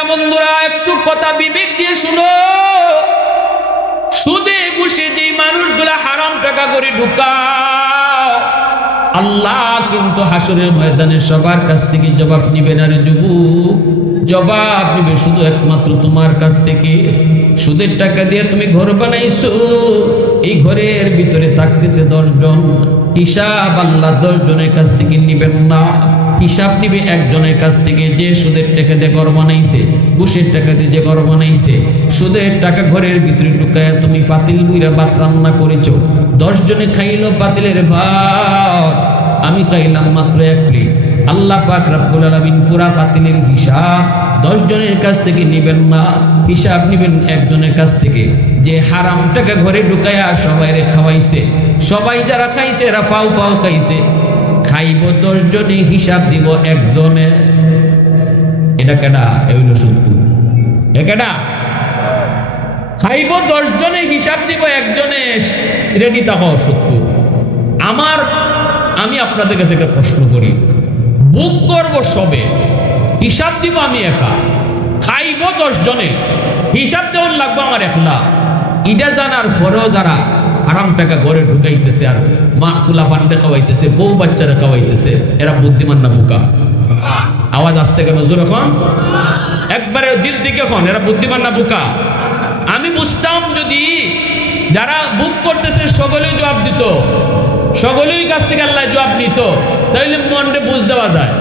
না বন্ধুরা, একটু কথা বিবেক দিয়ে শুনো। সুদে ঘুষে যে মানুষগুলা হারাম টাকা করে ঢুকাও, আল্লাহ কিন্তু হাসরের ময়দানে সবার কাছ থেকে জবাব নিবে না রে যুবক। জবাব নিবে শুধু একমাত্র তোমার কাছ থেকে। সুদের টাকা দিয়ে তুমি ঘর বানাইছো, এই ঘরের ভিতরে থাকতেছে 10 জন। হিসাব আল্লাহ 10 জনের কাছ থেকে নিবেন না, হিসাব নিবে একজনের কাছ থেকে, যে সুদের টাকা দিয়ে ঘর বানাইছে, ঘুষের টাকা দিয়ে যে ঘর বানাইছে। সুদের টাকা ঘরের ভিতরে ঢুকায়া তুমি পাতিল বুইরা ভাত রান্না করেছো, 10 জনে খাইলো পাতিলের ভাত, আমি খাইলাম মাত্র 1 প্লেট। আল্লাহ পাক রব্বুল আলামিন পুরা পাতিলের হিসাব 10 জনের কাছ থেকে নিবেন না, হিসাব নিবেন একজনের কাছ থেকে, যে হারাম টাকা ঘরে ঢুকায়া সবাইরে খাওয়াইছে। সবাই যারা খাইছে এরা ফাও ফাও খাইছে, খাইব 10 জনে, হিসাব দিব একজনে। এটা কেডা? এগুলো সত্যি কেডা? খাইব 10 জনে, হিসাব দিব একজনে। রেডি থাকো সত্যি। আমি আপনাদের কাছে একটা প্রশ্ন করি, বুক করব সবে, হিসাব দিব আমি একা, খাইব 10 জনে, হিসাব দেওয়ার লাগবে আমার একলা। এটা জানার পরেও যারা হারাম টাকা ঘরে ঢুকাইতেছে আর মা ফুলা ফান্ডে খাওয়াইতেছে, বউ বাচ্চারা খাওয়াইতেছে, এরা বুদ্ধিমান না বোকা? আওয়াজ আসতে কেন জোর এখন? একবারে দিল থেকে এখন, এরা বুদ্ধিমান না বোকা? আমি বুঝতাম যদি যারা বুক করতেছে সকলেই জবাব দিত, সকলেই কাছ থেকে আল্লাহ জবাব নিত, তাইলে মনে বুঝ দেওয়া যায়।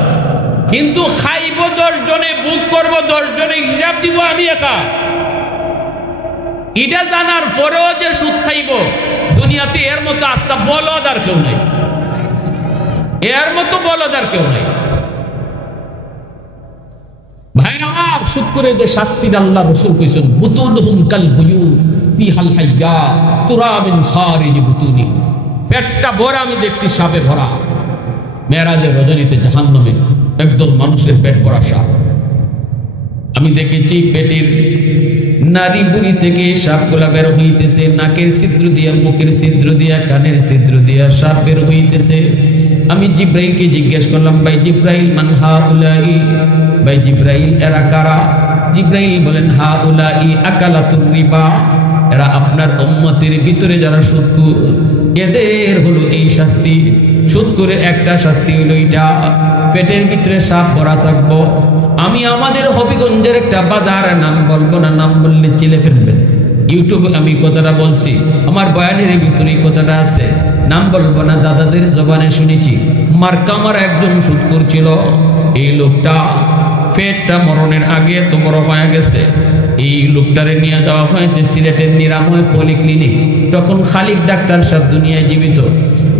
কিন্তু খাইব 10 জনে, বুক করব 10 জনে, হিসাব দিব আমি একা। এটা জানার পরেও যে সুদ খাইব, দুনিয়াতে এর মতো আস্থা বলদ আর কেউ নাই, এর মতো বলদ আর কেউ নাই। ভাইরা আমার, সুদ করে যে শাস্তি আল্লাহ রাসূল কইছেন, বুতুনহুম কাল বুয়ু ফিহাল হাইয়া তুরাবিন খারিজ বুতুনি। পেটটা ভরা আমি দেখছি সাপে ভরা। মেরাজের রজনীতে জাহান্নামে একদল মানুষের পেট ভরা সাপ। আমি দেখেছি পেটের নারী বুড়ি থেকে সাপগুলা বের হইতেছে, নাকের ছিদ্র দিয়া, মুখের ছিদ্র দিয়া, কানের ছিদ্র দিয়া সাপ বের হইতেছে। আমি জিব্রাইলকে জিজ্ঞেস করলাম, ভাই জিব্রাইল মান হাউলাই, ভাই জিব্রাইল এরা কারা? জিব্রাইল বলেন, হাউলাই আকালাতুর রিবা, এরা আপনার উম্মতের ভিতরে যারা সুদখোর, এদের হলো এই শাস্তি। সুদখোরের একটা শাস্তি হলো এটা, পেটের ভিতরে সাপ ভরা থাকবো। আমি আমাদের হবিগঞ্জের একটা বাজার, নাম বলবো না, নাম বললে চিলে ফেলবেন। ইউটিউবে আমি কথাটা বলছি, আমার বয়ানের ভিতরে কথাটা আছে, নাম বলবো না, দাদাদের জবানে শুনেছি। মার্কা আমার একজন সুদখোর ছিল। এই লোকটা পেটটা মরণের আগে তো বড় হয়ে গেছে। এই লোকটারে নিয়ে যাওয়া হয়েছে সিলেটের নিরাময় পলিক্লিনিক। তখন খালিক ডাক্তার সাহেব দুনিয়ায় জীবিত,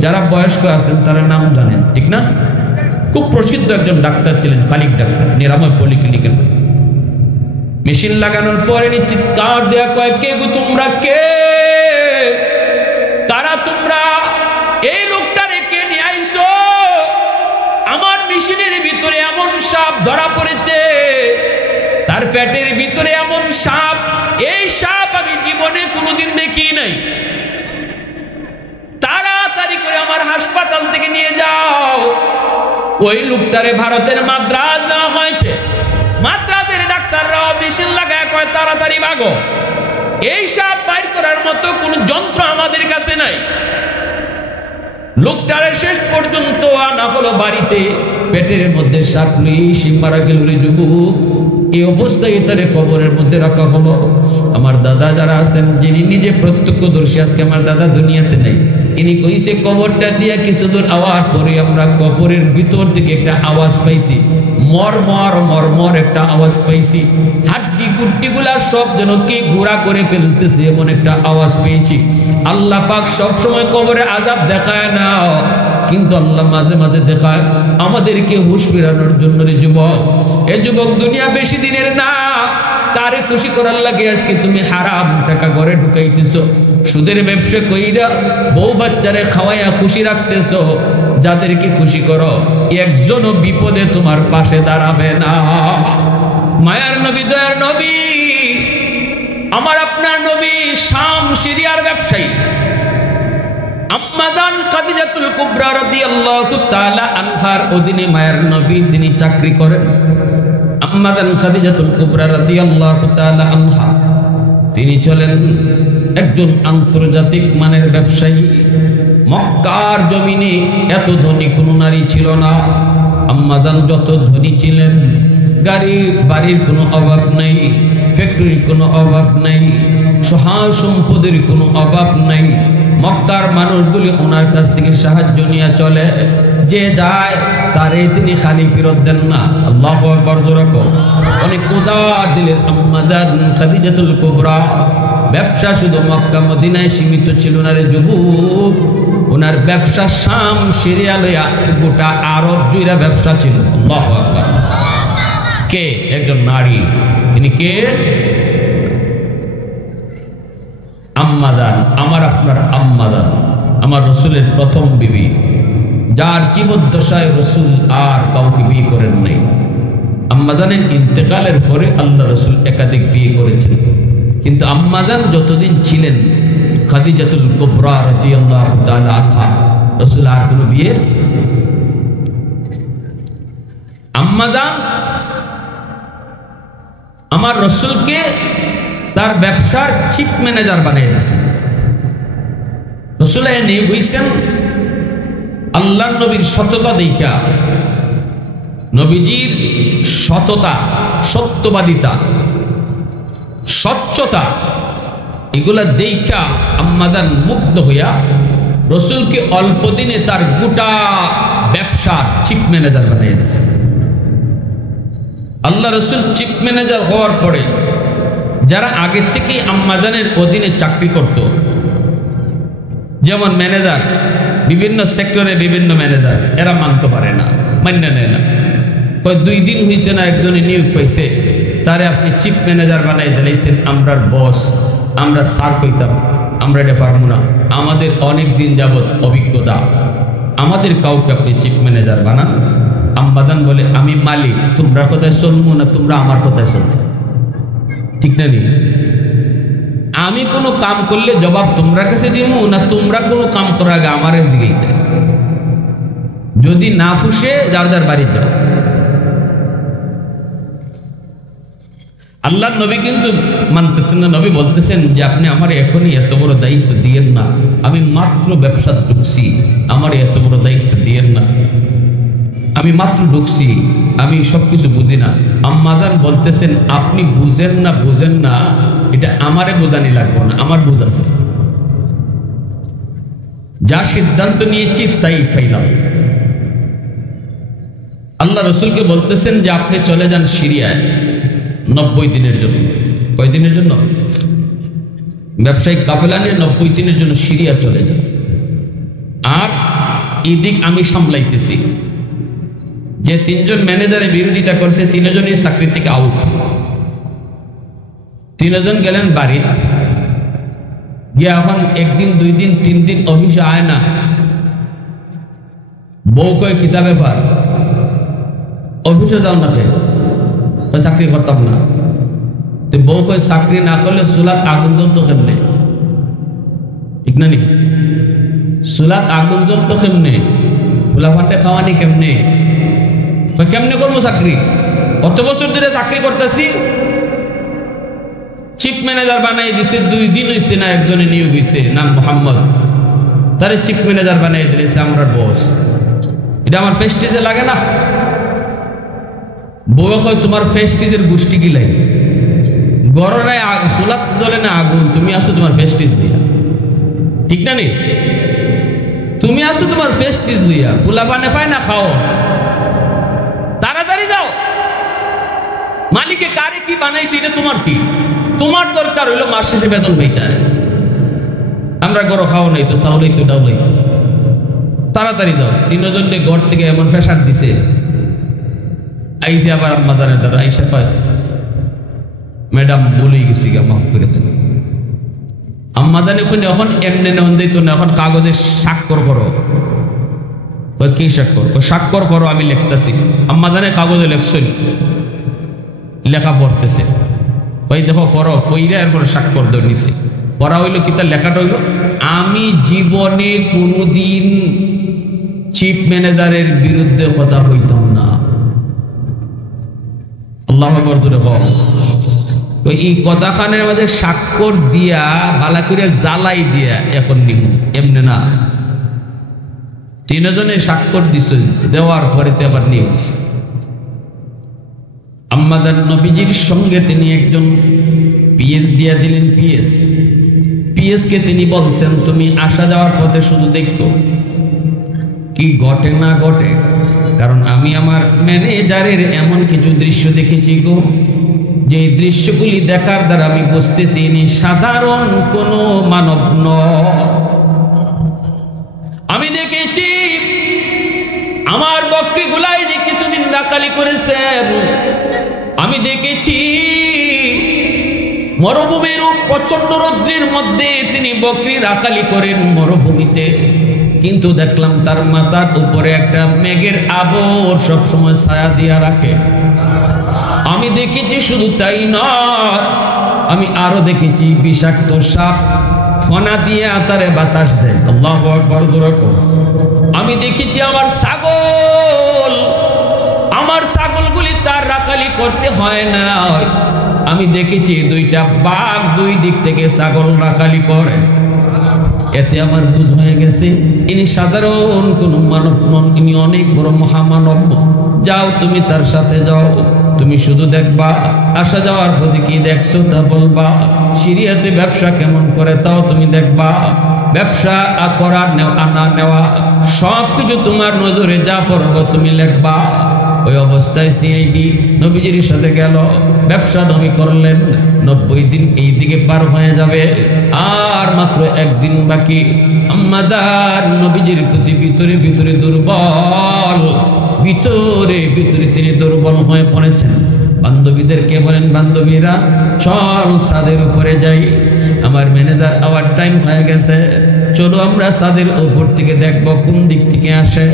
যারা বয়স্ক আছেন তারা নাম জানেন, ঠিক না? খুব প্রসিদ্ধ একজন ডাক্তার ছিলেন খালিক ডাক্তার, নিরাময় পলিক্লিনিকের। মেশিন লাগানোর পরে চিৎকার দেয়া কয়, কে গো তোমরা, কে তারা? তোমরা এই লোকটারে কে নিয়ে আইছো? আমার মেশিনের ভিতরে এমন সাপ ধরা পড়েছে, তার পেটের ভিতরে এমন সাপ, এই সাপ আমি জীবনে কোনোদিন দেখি নাই। তাড়াতাড়ি করে আমার হাসপাতাল থেকে নিয়ে যাও। ওই লোকটারে ভারতের মাদ্রাজ নেওয়া হয়েছে। মাদ্রাজের ডাক্তাররাও মেশিন লাগায় কয়, তাড়াতাড়ি ভাগো, এই সাপ বাইর করার মতো কোন যন্ত্র আমাদের কাছে নাই। লোকটারে শেষ পর্যন্ত আনা হলো বাড়িতে, পেটের মধ্যে সাপ লই সে মারা গেল রে যুবক। এই অবস্থায় তারে কবরের মধ্যে রাখা হলো। আমার দাদা যারা আছেন, যিনি নিজে প্রত্যক্ষদর্শী, আজকে আমার দাদা দুনিয়াতে নেই, ইনি কইছে কবরটা দিয়া কিছু দূর আওয়ার পরে আমরা কবরের ভিতর থেকে একটা আওয়াজ পাইছি, মরমর মরমর একটা আওয়াজ পাইছি, হাড্ডি গুড্ডি গুলা সব যেন কে ঘোরা করে ফেলতেছে এমন একটা আওয়াজ পেয়েছি। আল্লাহ পাক সবসময় কবরে আযাব দেখায় না, কিন্তু আল্লাহ মাঝে মাঝে দেখায় আমাদেরকে হুঁশ ফেরানোর জন্য। রে যুবক, এ যুবক, দুনিয়া বেশি দিনের না। কারে খুশি করার লাগে আজকে তুমি হারাম টাকা ঘরে ঢুকাইতেছো, সুদের ব্যবসা কইরা বউ বাচ্চারে খাওয়াইয়া খুশি রাখতেছো। যাদেরকে খুশি করো, একজনও বিপদে তোমার পাশে দাঁড়াবে না। মায়ার নবী, দয়ার নবী, আমার আপনার নবী শাম সিরিয়ার ব্যবসায়ী। আম্মাজান খাদিজাতুল কুবরা রাদিয়াল্লাহু তাআলা আনহার অধীনে মায়ার নবী তিনি চাকরি করেন। আম্মাদান খাদিজাতুল কুবরা রাদিয়াল্লাহু তাআলা আনহা, তিনি ছিলেন একজন আন্তর্জাতিক মানের ব্যবসায়ী। মক্কার জমিনে এত ধনী কোনো নারী ছিল না। আম্মাদান যত ধনী ছিলেন, গাড়ি বাড়ির কোনো অভাব নেই, ফ্যাক্টরির কোনো অভাব নেই, সহায় সম্পদের কোনো অভাব নেই। মক্কার মানুষগুলি ওনার কাছ থেকে সাহায্য নিয়ে চলে, যে যায় তারে তিনি খালি ফেরত দেন না। আল্লাহু আকবার জোরে কও। অনেক উদার দিলের আম্মাদান খাদিজাতুল কুবরা। ব্যবসা শুধু মক্কা মদিনায় সীমিত ছিল না রে যুবক, ওনার ব্যবসা শাম সিরিয়া লইয়া গোটা আরব জুইরা ব্যবসা ছিল। আল্লাহু আকবার। কে? একজন নারী। তিনি কে? আম্মাদান, আমার আপনার আম্মাদান, আমার রসুলের প্রথম বিবি, যার জীবদ্দশায় রসুল আর কাউকে বিয়ে করেন নাই। আম্মাদানের ইন্তেকালের পরে আল্লাহ রসুল একাধিক বিয়ে করেছেন, কিন্তু আম্মাদান যতদিন ছিলেন খাদিজাতুল কুবরা রাদিয়াল্লাহু তাআলা আনহা, রসুল আর কোনো বিয়ে। আম্মাদান আমার রসুলকে তার ব্যবসার চিফ ম্যানেজার বানিয়ে দিয়েছে। রসুল এনে বইছেন আল্লাহ নবীর সততা দেখা, নবীজির সততা, সত্যবাদিতা, স্বচ্ছতা, এগুলা দেখা আম্মাদান মুগ্ধ হইয়া রসুলকে অল্প দিনে তার গোটা ব্যবসার চিফ ম্যানেজার বানিয়ে দিয়েছে। আল্লাহ রসুল চিফ ম্যানেজার হওয়ার পরে যারা আগের থেকেই আম্মাদানের অধীনে চাকরি করত, যেমন ম্যানেজার, বিভিন্ন সেক্টরে বিভিন্ন ম্যানেজার, এরা মানতে পারে না, মান্য নেয় না। 2 দিন হয়েছে না একজনে নিয়োগ পাইছে, তারে আপনি চিফ ম্যানেজার বানাই দিলেছেন। আমরার বস, আমরা স্যার কইতাম, আমরা এটা পারবো না, আমাদের অনেক দিন যাবৎ অভিজ্ঞতা, আমাদের কাউকে আপনি চিফ ম্যানেজার বানান। আম্মাদান বলে, আমি মালিক, তোমরা কথায় শুনবো না, তোমরা আমার কথায় শুনবো, ঠিক না? নি আমি কোনো কাম করলে জবাব তোমরা কাছে দিব না, তোমরা কোনো কাম করার আগে আমার দিকেই দেয়। যদি না ফুসে যার যার বাড়ি যাও। আল্লাহ নবী কিন্তু মানতেছেন না। নবী বলতেছেন যে আপনি আমার এখনই এত বড় দায়িত্ব দিয়েন না, আমি মাত্র ব্যবসা ঢুকছি, আমার এত বড় দায়িত্ব দিয়েন না, আমি মাত্র ঢুকছি, আমি সবকিছু বুঝি না। আম্মাদান বলতেছেন আপনি বুঝেন না, এটা আমারে বোঝানি লাগবে না, আমার বুঝ আছে, যা সিদ্ধান্ত নিয়েছি তাই ফাইনাল। আল্লাহ রসুলকে বলতেছেন যে আপনি চলে যান সিরিয়ায় 90 দিনের জন্য। কয় দিনের জন্য? ব্যবসায়িক কাফেলা নিয়ে 90 দিনের জন্য সিরিয়া চলে যান, আর এদিক আমি সামলাইতেছি। যে 3 জন ম্যানেজারের বিরোধিতা করছে 3 জনই চাকরি থেকে আউট। 3 জন গেলেন বাড়িতে গিয়ে, এখন 1 দিন 2 দিন 3 দিন অফিসে আয় না। বউ কয় কিতা ব্যাপার, অফিসে যাও না, চাকরি করতাম না। তো বউ কয় চাকরি না করলে চুলাত আগুন জ্বলত কেমনে, ঠিক না? নি চুলাত আগুন জ্বলত কেমনে, ফুলা ফান্ডে খাওয়ানি কেমনে, কেমনে করবো চাকরি? কত বছর ধরে চাকরি করতেছি, চিফ ম্যানেজার বানাই দিছে, 2 দিন হয়েছে না একজনে নিয়োগ হয়েছে, নাম মোহাম্মদ, তারে চিফ ম্যানেজার বানাই দিয়েছে আমরা বস। এটা আমার প্রেস্টিজে লাগে না? বউ কয় তোমার প্রেস্টিজের গোষ্ঠী গিলাই, গরনায় সোলাত জ্বলে না আগুন, তুমি আসো তোমার প্রেস্টিজ দিয়া, ঠিক না? নি তুমি আসো তোমার প্রেস্টিজ দিয়া, ফুলা পানে পায় না খাও, তাড়াতাড়ি যাও। মালিকে কারে কি বানাইছে এটা তোমার কি? তোমার দরকার হইলো মাস শেষে বেতন পাইতে। আমরা গরো খাও নাই তো, চাউলাই তো, ডাউলাই তো, তাড়াতাড়ি যাও। 3 জনকে ঘর থেকে এমন প্রেশার দিছে, আইসে আবার আম্মাদানের দ্বারা আইসা কয় ম্যাডাম বলেই গেছি, মাফ করে দেন। আম্মাদানে এখন এমনি নেন দিত না, এখন কাগজে স্বাক্ষর করো। কি স্বাক্ষর? স্বাক্ষর করো, আমি লিখতেছি। আম্মাদানে কাগজে লেখছেন, লেখা পড়তেছে। ওই দেখো পড়ো, ফইরা এরপরে স্বাক্ষর দেওয়া নিছে। পড়া হইলো কি, তার লেখাটা হইলো আমি জীবনে কোনোদিন চিফ ম্যানেজারের বিরুদ্ধে কথা হইতাম না। আল্লাহু আকবার জোরে বল। তো এই কথাখানের মাঝে স্বাক্ষর দিয়া বালা করে জ্বালাই দিয়া এখন নিব, এমনি না। তিনজনে স্বাক্ষর দিছে, দেওয়ার পরে আবার নিয়ে গেছে। আম্মাদার নবীজির সঙ্গে তিনি একজন পিএস দিয়া দিলেন। পিএস কে তিনি বলছেন, তুমি আসা যাওয়ার পথে শুধু দেখতো কি ঘটে না ঘটে, কারণ আমি আমার ম্যানেজারের এমন কিছু দৃশ্য দেখেছি গো, যে দৃশ্যগুলি দেখার দ্বারা আমি বুঝতেছি ইনি সাধারণ কোনো মানব নয়। আমি দেখেছি আমার বকরিগুলাই ইনি কিছুদিন রাখালি করেছেন। আমি দেখেছি মরুভূমির প্রচন্ড রৌদ্রের মধ্যে তিনি বকরি রাখালি করেন মরুভূমিতে, কিন্তু দেখলাম তার মাথার উপরে একটা মেঘের আবর সবসময় ছায়া দিয়া রাখে। আমি দেখেছি শুধু তাই নয়, আমি আরো দেখেছি বিষাক্ত সাপ ফনা দিয়ে আতারে বাতাস দেয়। আল্লাহু আকবার জোরে বল। আমি দেখেছি আমার ছাগলগুলি তার রাখালি করতে হয় না। আমি দেখেছি দুইটা বাঘ দুই দিক থেকে ছাগল রাখালি করে। এতে আমার বুঝ হয়ে গেছে ইনি সাধারণ কোন মানব নন, ইনি অনেক বড় মহামানব। যাও তুমি তার সাথে যাও, তুমি শুধু দেখবা, আসা যাওয়ার প্রতি কি দেখছো তা বলবা, সিরিয়াতে ব্যবসা কেমন করে তাও তুমি দেখবা, ব্যবসা করার আনা নেওয়া সবকিছু তোমার নজরে যা পড়বো তুমি লিখবা। ওই অবস্থায় সিআইডি নবীজির সাথে গেল, ব্যবসা নবী করলেন। 90 দিন এই দিকে পার হয়ে যাবে, আর মাত্র একদিন বাকি। আম্মাদার নবীজির প্রতি ভিতরে ভিতরে দুর্বল, ভিতরে ভিতরে তিনি দুর্বল হয়ে পড়েছেন। বান্ধবীদেরকে বলেন, বান্ধবীরা চল ছাদের উপরে যাই, আমার ম্যানেজার আওয়ার টাইম হয়ে গেছে, চলো আমরা ছাদের উপর থেকে দেখবো কোন দিক থেকে আসে।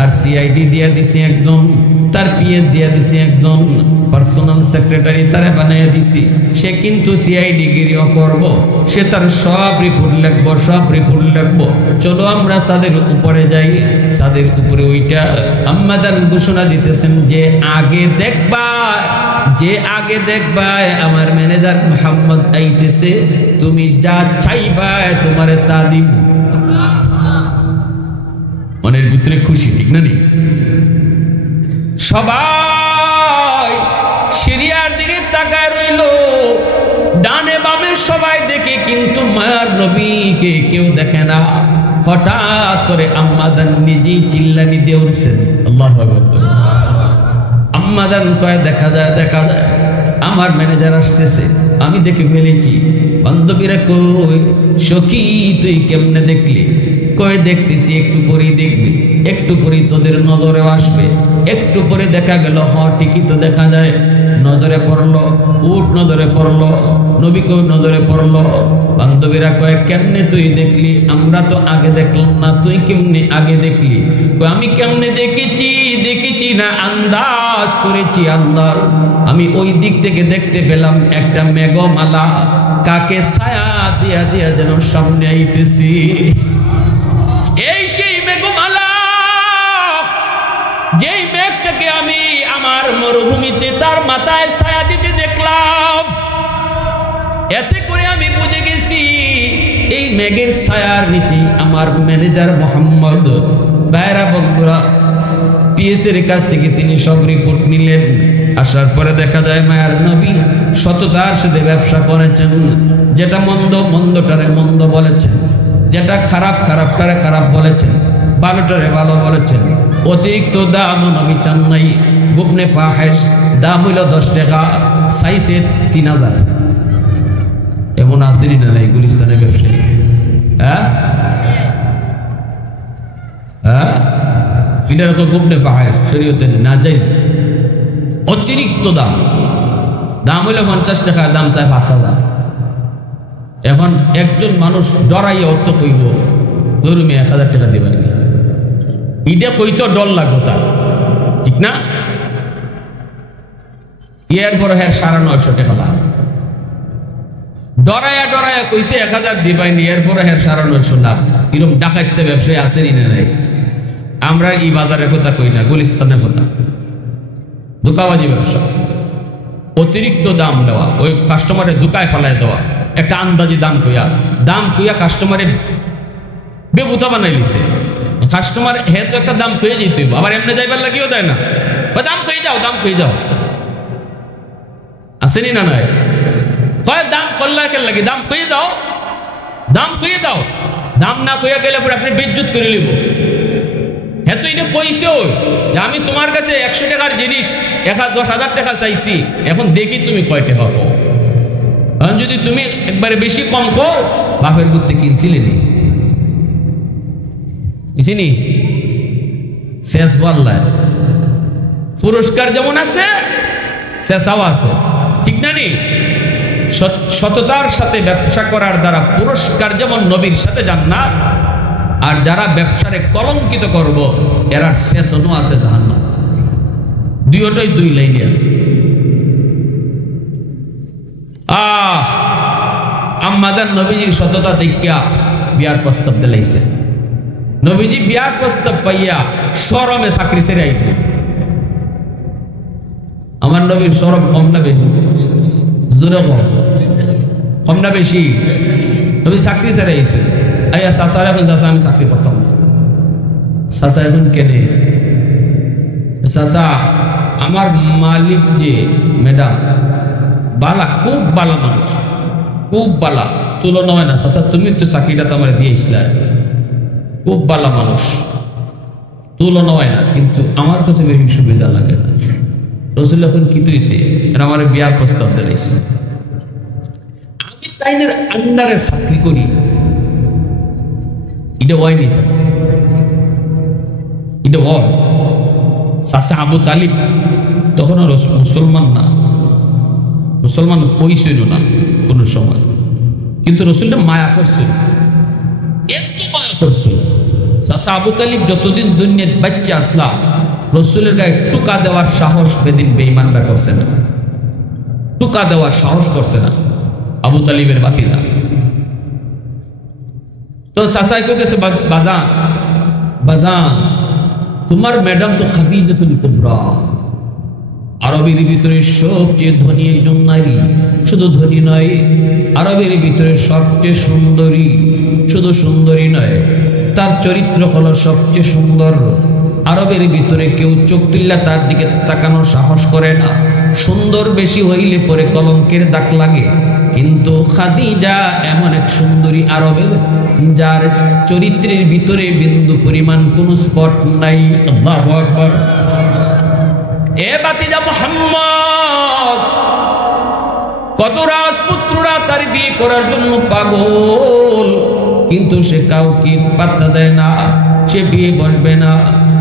আর সিআইডি দিয়া দিছি একজন, তার পিএস দিয়া দিছি একজন, পার্সোনাল সেক্রেটারি তারে বানাইয়া দিছি। সে কিন্তু সিআইডি গিরিও করব, সে তার সব রিপোর্ট লিখবো। চলো আমরা ছাদের উপরে যাই। ছাদের উপরে ওইটা আম্মাদান ঘোষণা দিতেছেন, যে আগে দেখবা আমার ম্যানেজার মোহাম্মদ আইতেছে, তুমি যা চাইবা তোমারে তা দিব। মনের ভিতরে খুশি, ঠিক না? সবাই সিরিয়ার দিকে তাকায় রইল, ডানে বামে সবাই দেখে, কিন্তু মায়ার নবীকে কেউ দেখে না। হঠাৎ করে আম্মাদান নিজেই চিল্লানি দিয়ে উঠছেন, আল্লাহু আকবার। আম্মাদান কয়, দেখা যায় আমার ম্যানেজার আসতেছে, আমি দেখে ফেলেছি। বান্ধবীরা কই, সখী তুই কেমনে দেখলি? কয়, দেখতেছি, একটু পরেই দেখবি, একটু পরেই তোদের নজরেও আসবে। একটু পরে দেখা গেল, ঠিকই তো দেখা যায়। নজরে পড়লো, উট নজরে পড়লো, নবীকেও নজরে পড়লো। বান্ধবীরা কয়, কেমনে তুই দেখলি? আমরা তো আগে দেখলাম না, তুই কেমনে আগে দেখলি? আমি কেমনে দেখেছি না আন্দাজ করেছি। আন্দাজ আমি ওই দিক থেকে দেখতে পেলাম একটা মেঘমালা কাকে ছায়া দিয়া দিয়া যেন সামনে আইতেছি। এই সেই মেঘমালা, যেই মেঘটাকে আমি আমার মরুভূমিতে তার মাথায় ছায়া দিতে দেখলাম। এতে করে আমি বুঝে গেছি এই মেঘের ছায়ার নিচে আমার ম্যানেজার মোহাম্মদ। ভাইরা বন্ধুরা, পিএসের কাছ থেকে তিনি সব রিপোর্ট নিলেন। আসার পরে দেখা যায় মায়ার নবী সততার সাথে ব্যবসা করেছেন। যেটা মন্দটারে মন্দ বলেছেন, যেটা খারাপটারে খারাপ বলেছেন, ভালোটারে ভালো বলেছেন। অতিরিক্ত দাম নবী চান নাই। গুবনে ফাহেশ দাম হইল 10 টাকা, সাইজে 3000। এমন আসেনি না নাই গুলিস্তানের ব্যবসায়ী? এটার তো গুবনে ফাহেশ শরীয়তে নাজাইজ। অতিরিক্ত দাম হইল 50 টাকা, দাম চায় 5000। এখন একজন মানুষ ডরাইয়া অর্থ কইব, ধরুমি 1000 টাকা দিবেন, এটা কইতো ডর লাগবো তার, ঠিক না? এরপর 950 টাকা লাভ। ডরাইয়া কইছে 1000 দিবাইনি, এরপর 950 লাভ। এরকম ডাকাইতে ব্যবসায়ী আসেনি না নাই? আমরা এই বাজারের কথা কই না, গুলিস্তানের কথা। ধোকাবাজি ব্যবসা। অতিরিক্ত দাম দেওয়া, ওই কাস্টমারের দুকায় ফেলায় দেওয়া, একটা আন্দাজি দাম কইয়া কাস্টমারের বেবুতা বানাই লিছে। কাস্টমার হে তো একটা দাম কয়ে যেতে হইব, আবার এমনি যাইবার লাগিও দেয় না, দাম কয়ে যাও আসেনি না নয়, কয় দাম করলা কে লাগে, দাম কয়ে দাও, দাম না কইয়া গেলে পরে আপনি বিদ্যুৎ করে নিব। হ্যাঁ তো এটা কইছো যে আমি তোমার কাছে 100 টাকার জিনিস 10,000 টাকা চাইছি, এখন দেখি তুমি কয় টাকা কও। কারণ যদি তুমি একবারে বেশি কম কও, বাপের গুতে কিনছিলে নি বুঝিনি, শেষ বললায় পুরস্কার যেমন আছে শেষাও আছে, ঠিক না নি? সততার সাথে ব্যবসা করার দ্বারা পুরস্কার যেমন নবীর সাথে জান্নাত, আর যারা ব্যবসারে কলঙ্কিত করব এরা শেষনও আছে জাহান্নাম। দুইটাই দুই লাইনে আছে। আম্মাদান নবীজির সততা দেখিয়া বিয়ার প্রস্তাব দিলাইছে। নবীজি বিয়ার প্রস্তাব পাইয়া শরমে চাকরি ছেড়ে আইছে। আমার নবীর শরম কম না বেশি? জোরে কম না বেশি? নবী চাকরি ছেড়ে আইছে। আইয়া চাচার এখন চাচা আমি চাকরি করতাম না। চাচা এখন কেনে? চাচা আমার মালিক যে ম্যাডাম বালা, খুব বালা মানুষ, খুব বালা, তুলনা হয় না। চাচা তুমি তো চাকরিটা তো আমার দিয়েছিলা, খুব বালা মানুষ, তুলনা হয় না, কিন্তু আমার কাছে বেশি সুবিধা লাগে না। রসুল এখন কি তুইছে আমার বিয়ার প্রস্তাব দিয়েছে, আমি তাইনের আন্ডারে চাকরি করি, এটা হয়নি চাচা, এটা হয়। চাচা আবু তালিব তখন মুসলমান না, মুসলমান কইছিল না কোন সময়, কিন্তু রসুলটা মায়া করছিল, এত মায়া করছিল। চাচা আবু তালিব যতদিন দুনিয়ার বাচ্চা আসলা, রসুলের গায়ে টুকা দেওয়ার সাহস বেদিন বেঈমানরা করছে না, টুকা দেওয়ার সাহস করছে না আবু তালিবের বাতিদা। তো চাচাই কইতেছে বাজান, বাজান তোমার ম্যাডাম তো খাদিজাতুল কুবরা, আরবের ভিতরে সবচেয়ে ধনী একজন নারী, শুধু ধনী নয়, আরবের ভিতরে সবচেয়ে সুন্দরী, শুধু সুন্দরী নয়, তার চরিত্র হলো সবচেয়ে সুন্দর। আরবের ভিতরে কেউ চোখ তুললে তার দিকে তাকানোর সাহস করে না, সুন্দর বেশি হইলে পরে কলঙ্কের দাগ লাগে। কিন্তু খাদিজা এমন এক সুন্দরী আরবের, যার চরিত্রের ভিতরে বিন্দু পরিমাণ কোন স্পট নাই। আল্লাহু আকবার। এ বাতিজা মুহাম্মদ, কত রাজপুত্ররা তার বিয়ে করার জন্য পাগল, কিন্তু সে কাউকে পাত্তা দেয় না, সে বিয়ে বসবে না।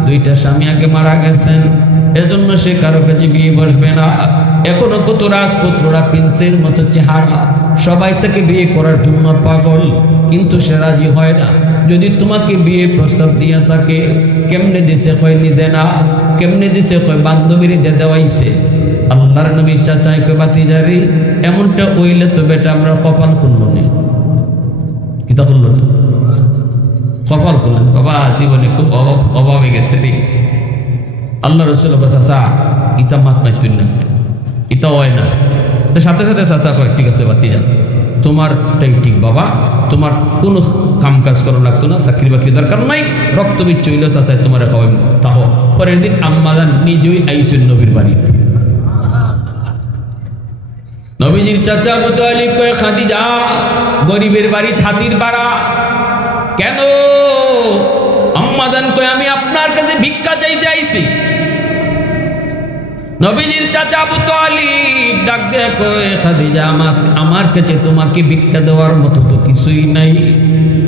2টা স্বামী আগে মারা গেছেন, এজন্য সে কারো কাছে বিয়ে বসবে না। এখনো কত রাজপুত্ররা প্রিন্সের মতো চেহারা, সবাই তাকে বিয়ে করার জন্য পাগল, কিন্তু সে রাজি হয় না। যদি তোমাকে বিয়ে প্রস্তাব দিয়ে থাকে, কেমনে দিছে কয় নিজে না, কেমনে দিছে কয় বান্ধবীর দেওয়াইছে। আল্লাহর নবী চাচাই কয় বাতিজারি, এমনটা হইলে তো বেটা আমরা কপাল করলো না। কিতা করলো না? কপাল করলেন বাবা, জীবনে খুব অভাবে গেছে রে। আল্লাহ রসুল চাচা ইতা মাত মাইতুন না, ইতা হয় না। তো সাথে সাথে চাচা কয় ঠিক আছে বাতিজা, তোমারটাই ঠিক বাবা, তোমার কোনো কাম কাজ করা লাগতো না, চাকরি বাকরি দরকার নাই, রক্তবীজ চইল চাচাই তোমার খাওয়াই তাহ। পরের দিন আম্মাজান নিজেই আইসেন নবীর বাড়িতে। নবীজির চাচা আবু তালিব কয় খাদিজা, গরিবের বাড়ি হাতির বাড়া কেন? আম্মাজান কয় আমি আপনার কাছে ভিক্ষা চাইতে আইছি। নবীজির চাচা আবু তালিব ডাক দিয়ে কয় খাদিজা, আমার কাছে তোমাকে ভিক্ষা দেওয়ার মতো তো কিছুই নাই।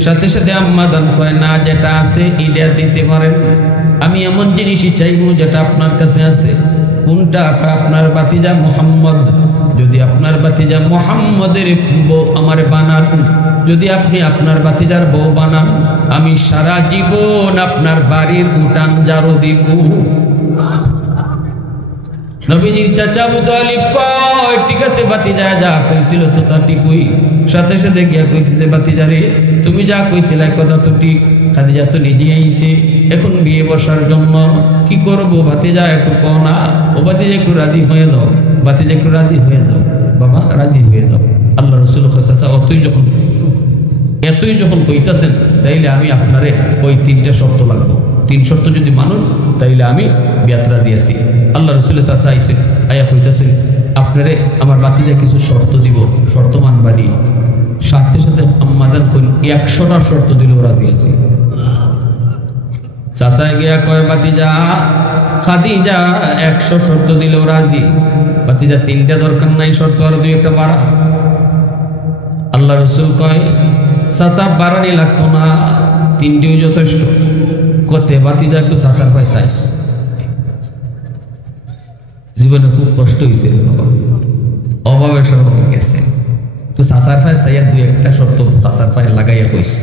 সাথে সাথে আম্মাজান কয় না, যেটা আছে এটা দিতে পারেন, আমি এমন জিনিসই চাইবো যেটা আপনার কাছে আছে। কোনটা? আপনার বাতিজা মুহাম্মদ, যদি আপনার বাতিজা মুহাম্মদের বউ আমার বানান, যদি আপনি আপনার বাতিজার বউ বানান, আমি সারা জীবন আপনার বাড়ির উঠান ঝাড়ু দিব। নবীজির চাচা আবু তালিব কয় ঠিক আছে বাতিজা, যা কইছিল তো তা ঠিকই। সাথে সাথে গিয়া কইতেছে বাতিজা রে, তুমি যা কইছিলে কথা তো ঠিক, খাদিজা তো নিজে আইছে এখন বিয়ে বসার জন্য, কি করবো বাতিজা একটু কও না। ও বাতিজা একটু রাজি হয়ে দাও। বাতিজা একটু রাজি হয়ে যাও, বাবা রাজি হয়ে যাও। আল্লাহ রসুল চাচা এতই যখন কইতাছেন, তাইলে আমি আপনারে ওই 3টে শর্ত লাগবো, 3 শর্ত যদি মানুন তাইলে আমি বিয়াত রাজি আছি। আল্লাহ রসুলের চাচা আইসে আয়া কইতাছেন, আপনারে আমার বাতিজা কিছু শর্ত দিব, শর্ত মানবানি। সাথে সাথে আম্মাদান কইন 100টা শর্ত দিলেও রাজি আছি। চাচায় গিয়া কয়, বাতিজা খাদিজা 100 শর্ত দিলেও রাজি। বাতিজা 3টা দরকার নাই, শর্ত আরো 2-1টা বাড়া। আল্লাহ রসুল কয়, চাচা বাড়ানি লাগতো না, 3টিও যথেষ্ট। কতে বাতিজা একটু চাচার পায় চাইস। জীবনে খুব কষ্ট হয়েছে রে বাবা, অভাবের সব হয়ে গেছে। তো চাচার পায় চাইয়া 2-1টা শর্ত চাচার পায়ে লাগাইয়া কইছে।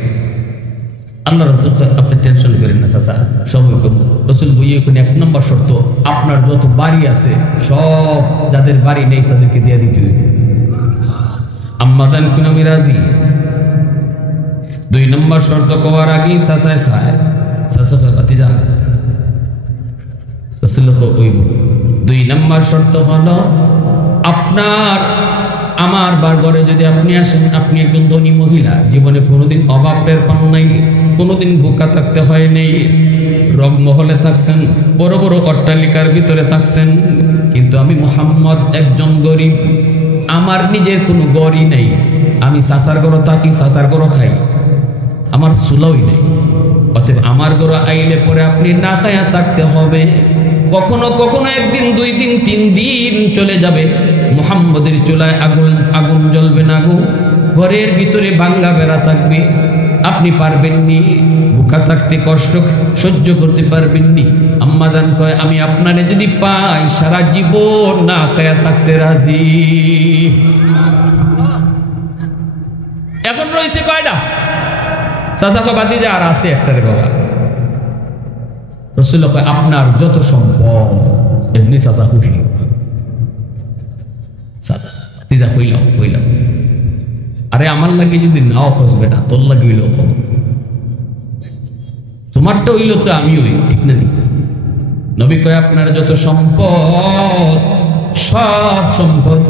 আল্লাহ রসুল আপনি টেনশন করেন না চাচা, সবই করুন। রসুল বইয়ে কোন 1 নম্বর শর্ত, আপনার যত বাড়ি আছে সব যাদের বাড়ি নেই তাদেরকে দিয়ে দিতে হইবে। আম্মাদান কোন আমি রাজি। 2 নম্বর শর্ত কওয়ার আগেই চাচায় চায়, চাচা বাতিজা রসুল কইব 2 নম্বর শর্ত হলো, আপনার আমার বার ঘরে যদি আপনি আসেন, আপনি একজন ধনী মহিলা, জীবনে কোনোদিন অভাব টের পান নাই, কোনোদিন বোকা থাকতে হয় নাই, রগমহলে থাকছেন, বড় বড় অট্টালিকার ভিতরে থাকছেন, কিন্তু আমি মুহাম্মদ একজন গরিব, আমার নিজের কোনো গড়ই নেই, আমি চাচার ঘরে থাকি, চাচার ঘরে খাই, আমার চুলাওই নেই। অতএব আমার ঘরে আইলে পরে আপনি না খায়া থাকতে হবে। কখনো কখনো 1 দিন 2 দিন 3 দিন চলে যাবে, মুহাম্মদের চুলায় আগুন জ্বলবে না গো, ঘরের ভিতরে ভাঙ্গা বেড়া থাকবে, আপনি পারবেননি, ভুকা থাকতে কষ্ট সহ্য করতে পারবেননি। আম্মাদান কয়, আমি আপনারে যদি পাই সারা জীবন না খায়া থাকতে রাজি। এখন রয়েছে কয়টা? চাচা কয় বাতিজা আর আছে একটারে বাবা। রসুল কয়, আপনার যত সম্পদ। এমনি চাচা খুশি, চাচা বাতিজা হইলাম। আরে আমার লাগে যদি নাও খসবে না, তোর লাগে হইলেও খব, তোমারটা হইল তো আমি হই, ঠিক না? নবী কয়, আপনার যত সম্পদ, সব সম্পদ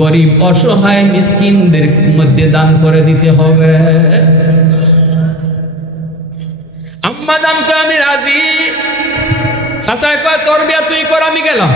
গরিব অসহায় মিসকিনদের মধ্যে দান করে দিতে হবে। আম্মা দান কয়, আমি রাজি। চাচা কয়, তোর বিয়া তুই কর, আমি গেলাম।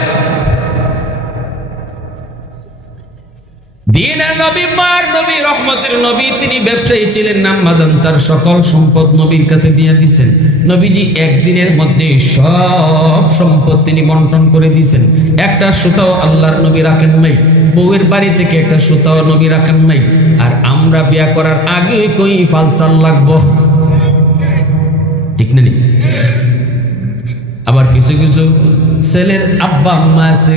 দিনের নবী, মার নবী, রহমতের নবী, তিনি ব্যবসায়ী ছিলেন। আম্মাদান তার সকল সম্পদ নবীর কাছে দিয়ে দিয়েছেন। নবীজি একদিনের মধ্যে সব সম্পদ তিনি বন্টন করে দিয়েছেন। একটা সুতাও আল্লাহর নবী রাখেন নাই, বউয়ের বাড়ি থেকে একটা সুতাও নবী রাখেন নাই। আর আমরা বিয়া করার আগে কই ফালসাল লাগবো, ঠিক না? আবার কিছু কিছু ছেলের আব্বা আম্মা আছে,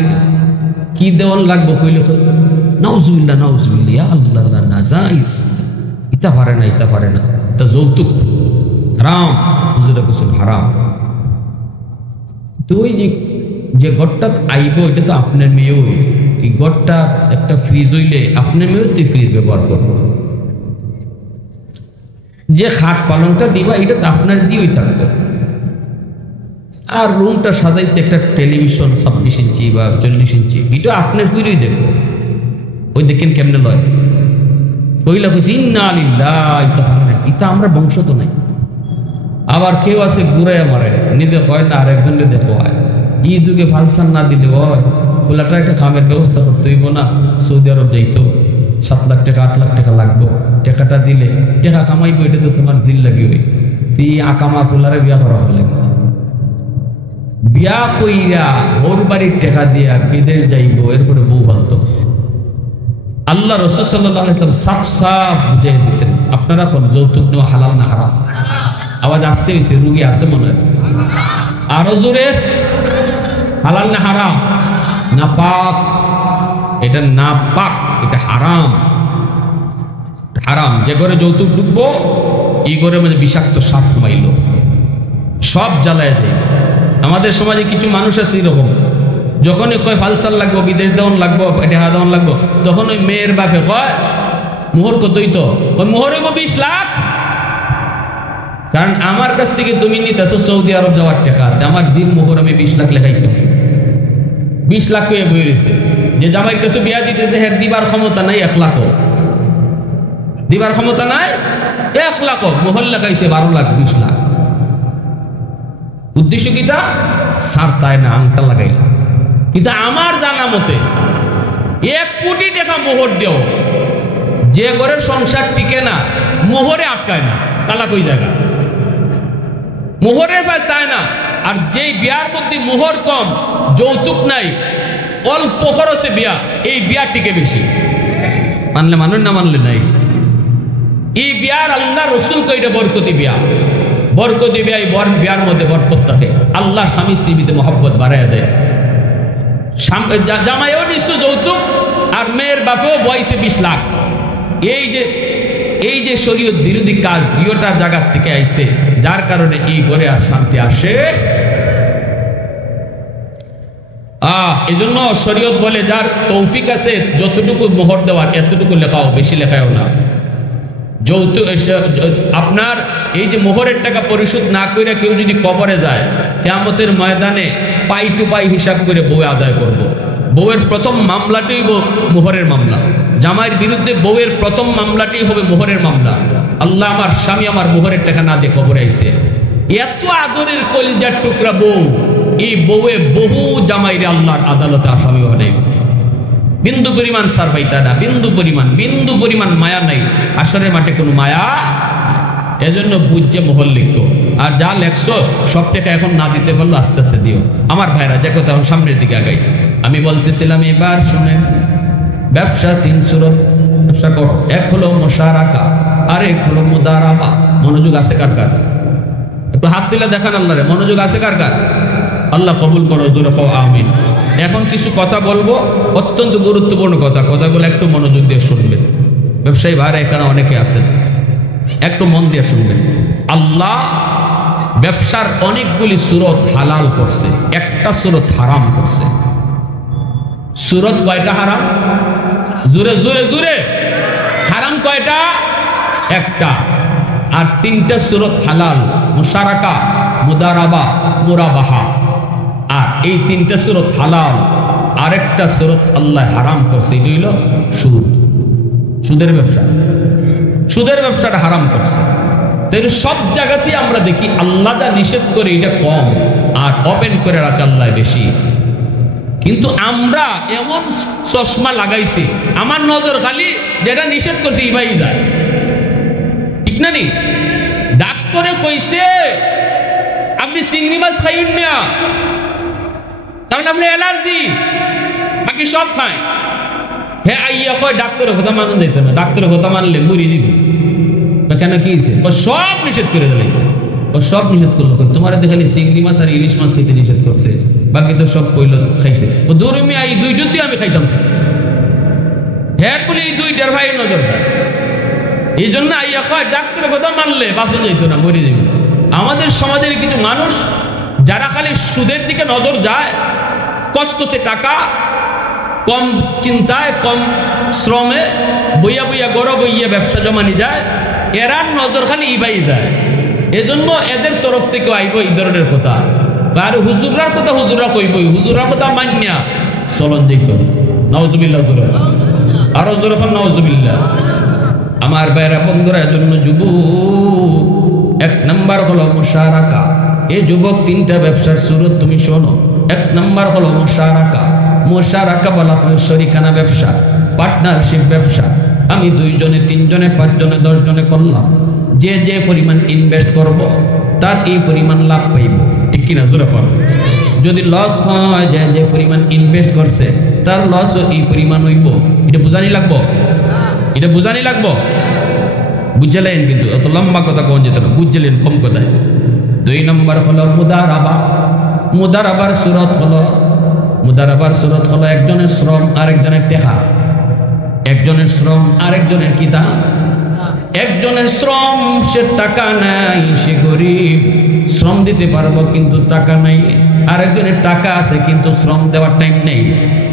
কি দেওয়ান লাগবো কইলে নাউজুবিল্লাহ নাউজুবিল্লাহ, আল্লাহ নাজাইজ, ইতা পারে না, তা যৌতুক হারাম, হুজুরে কইছেন হারাম। তো ওই যে ঘরটা আইব, এটা তো আপনার মেয়েও, এই ঘরটা একটা ফ্রিজ হইলে আপনার মেয়েও তো ফ্রিজ ব্যবহার করবো। যে খাট পালংটা দিবা, এটা তো আপনার জিওই থাকবে। আর রুমটা সাজাইতে একটা টেলিভিশন 26 ইঞ্চি বা 40 ইঞ্চি, এটা আপনার ফিরেই দেখবো। ওই দেখেন কেমনে লয়, কইলা কইছি ইন্না লিল্লাহ, ইতা পারে না, ইতা আমরা বংশ তো নাই। আবার কেউ আছে ঘুরাইয়া মারে, নিজে হয় না, আর একজনকে দেখো হয়। এই যুগে ফালসান না দিলে হয়, খোলাটা একটা খামের ব্যবস্থা করতে হইব না। সৌদি আরব যাইতো, 7 লাখ টাকা 8 লাখ টাকা লাগবো, টাকাটা দিলে টাকা কামাইবো, এটা তো তোমার দিল লাগি। ওই তুই আকামা খোলারে বিয়া করা হলে, বিয়া কইরা ওর বাড়ির টাকা দিয়া বিদেশ যাইবো, এরপরে বউ বানতো। আল্লাহ রাসূল সাল্লাল্লাহু আলাইহি ওয়াসাল্লাম সাফ সাফ বুঝিয়ে দিয়েছেন, আপনারা কোন যৌতুক নেওয়া হালাল না হারাম। আওয়াজ আসতে হয়েছে, রুগী আছে মনে হয়, আরো জোরে, হালাল না হারাম? না পাক, এটা না পাক, এটা হারাম। হারাম যে ঘরে যৌতুক ঢুকবো, এই ঘরের মধ্যে বিষাক্ত সাপ কমাইল, সব জ্বালায় দেয়। আমাদের সমাজে কিছু মানুষ আছে এরকম, যখনই কয় ফালসাল লাগবো, বিদেশ দেওয়ান লাগবো, এটা দেওয়ান লাগবো, তখন ওই মেয়ের বাপে কয় মোহর কতই তো, মোহর হইব 20 লাখ। কারণ আমার কাছ থেকে তুমি নিতেছো সৌদি আরব যাওয়ার টাকা, আমার দিন মোহর আমি 20 লাখ লেখাইতাম। 20 লাখ হয়ে বই রয়েছে। যে জামাইয়ের কাছে বিয়া দিতেছে হ্যাঁ দিবার ক্ষমতা নাই 1 লাখ, দিবার ক্ষমতা নাই 1 লাখ, মোহর লাগাইছে 12 লাখ 20 লাখ। উদ্দেশ্য কিটা? সারতায় না আংটা লাগাইল। কিন্তু আমার জানা মতে 1 কোটি টাকা মোহর দেও, যে ঘরের সংসার টিকে না মোহরে আটকায় না, তালাক হয়ে জায়গা মোহরের পায় চায় না। আর যেই বিয়ার মধ্যে মোহর কম, যৌতুক নাই, অল্প খরচে বিয়া, এই বিয়া টিকে বেশি। মানলে মানুষ না মানলে নাই। এই বিয়ার আল্লাহ রসুল কইটা বরকতি বিয়া, বরকতি বিয়া। এই বিয়ার মধ্যে বরকত থাকে, আল্লাহ স্বামী স্ত্রীতে মহব্বত বাড়াইয়া দেয়। জামাইও নিশ্চয় যৌতুক, আর মেয়ের বাপেও বয়সে 20 লাখ। এই যে শরীয়ত বিরোধী কাজ দুইটার জায়গা থেকে আইছে, যার কারণে এই ঘরে আর শান্তি আসে। এজন্য শরীয়ত বলে যার তৌফিক আছে যতটুকু মোহর দেওয়ার এতটুকু লেখাও, বেশি লেখাও না। যৌতুক আপনার এই যে মোহরের টাকা পরিশোধ না করে কেউ যদি কবরে যায়, কিয়ামতের ময়দানে পাই টু পাই হিসাব করে বউ আদায় করব। বউয়ের প্রথম মামলাটাই মোহরের মামলা। জামাইয়ের বিরুদ্ধে বউয়ের প্রথম মামলাটাই হবে মোহরের মামলা। আল্লাহ আমার স্বামী আমার মোহরের টাকা না দিয়ে কবরে আইছে। এত আদরের কলিজার টুকরা বউ, এই বউয়ে বহু জামাইরে আল্লাহর আদালতে আসামি বানাইব। বিন্দু পরিমাণ সার পাইতা না, বিন্দু পরিমাণ মায়া নাই। হাসরের মাঠে কোনো মায়া। এজন্য বুঝছে মোহর লিখতো। আর যা লেখছো সব টাকা এখন না দিতে পারলো, আস্তে আস্তে দিও। আমার ভাইরা যে কথা সামনের দিকে আগাই। আমি বলতেছিলাম এবার শুনে, ব্যবসা 3 সুরত ব্যবসা করো। এক হলো মুশারাকা, আর এক হলো মুদারাবা। মনোযোগ আছে কার কার? একটু হাত তুলে দেখান আল্লাহরে, মনোযোগ আছে কার কার? আল্লাহ কবুল করো, জোরে কও আমিন। এখন কিছু কথা বলবো, অত্যন্ত গুরুত্বপূর্ণ কথা। কথাগুলো একটু মনোযোগ দিয়ে শুনবেন। ব্যবসায়ী ভাইরা এখানে অনেকে আছেন, একটু মন দিয়ে শুনবেন। আল্লাহ ব্যবসার অনেকগুলি সুরত হালাল করছে, একটা সুরত হারাম করছে। সুরত কয়টা হারাম? জোরে জোরে জোরে। হারাম কয়টা? একটা। আর 3টা সুরত হালাল, মুশারাকা, মুদারাবা, মুরাবাহা। আর এই 3টা সুরত হালাল, আরেকটা সুরত আল্লাহ হারাম করছে, এটা হইল সুদ। সুদের ব্যবসা, সুদের ব্যবসাটা হারাম করছে। তাহলে সব জায়গাতেই আমরা দেখি আল্লাহ যা নিষেধ করে এটা কম, আর ওপেন করে রাখে আল্লাহ বেশি। কিন্তু আমরা এমন চশমা লাগাইছি, আমার নজর খালি যেটা নিষেধ করছে ইবাই যায়, ঠিক না? নি ডাক্তারে কইছে আপনি চিংড়ি মাছ খাইন না, কারণ আপনি অ্যালার্জি, বাকি সব খায়। হ্যাঁ আইয়া কয় ডাক্তারের কথা মানা যেত না, ডাক্তারের কথা মানলে মরি দিব। কেন কি হয়েছে? সব নিষেধ করে দিয়েছে। সব নিষেধ করলো, তোমার দেখালি চিংড়ি মাছ আর ইলিশ মাছ খাইতে নিষেধ করছে, বাকি তো সব কইল খাইতে। ও দৌড়মি এই 2টোতেই আমি খাইতাম। হ্যাঁ বলে এই 2টার ভাই নজর দেয়। এই জন্য আইয়া কয় ডাক্তারের কথা মানলে বাঁচন যাইতো না, মরে যাবে। আমাদের সমাজের কিছু মানুষ যারা খালি সুদের দিকে নজর যায়, কসকসে টাকা, কম চিন্তায়, কম শ্রমে, বইয়া বইয়া গড় বইয়া ব্যবসা জমানি যায়, এরার নজর খালি ইবাই যায়। এজন্য এদের তরফ থেকে আইব এই ধরনের কথা। আর হুজুরার কথা হুজুরা কইবই, হুজুরার কথা মান্যা চলন দিত। নাউজুবিল্লাহ, আরো জোরে নাউজুবিল্লাহ। আমার ভাইরা বন্ধুরা, এজন্য যুবক 1 নাম্বার হলো মুশারাকা। এই যুবক 3টা ব্যবসার সুরত তুমি শোনো। 1 নাম্বার হলো মুশারাকা। মুশারাকা বলা হয় শরিকানা ব্যবসা, পার্টনারশিপ ব্যবসা। আমি 2 জনে, 3 জনে, 5 জনে, 10 জনে করলাম। যে যে পরিমাণ ইনভেস্ট করব তার এই পরিমাণ লাভ পাইব, ঠিক কিনা? জোরে বল। যদি লস হয়, যে পরিমাণ ইনভেস্ট করছে তার লসও এই পরিমাণ হইব। এটা বুঝানি লাগবো, এটা বুঝানি লাগবো। বুঝলেন? কিন্তু অত লম্বা কথা কোন যেত না, বুঝলেন কম কথায়। 2 নম্বর হলো মুদারাবা। মুদারাবার সুরত হলো, মুদারাবার সুরত হলো একজনের শ্রম আরেকজনের টেকা, একজনের শ্রম আরেকজনের কি দাম। একজনের শ্রম, সে টাকা নাই, সে গরিব, শ্রম দিতে পারবো কিন্তু টাকা নাই। আরেকজনের টাকা আছে কিন্তু শ্রম দেওয়ার টাইম নেই।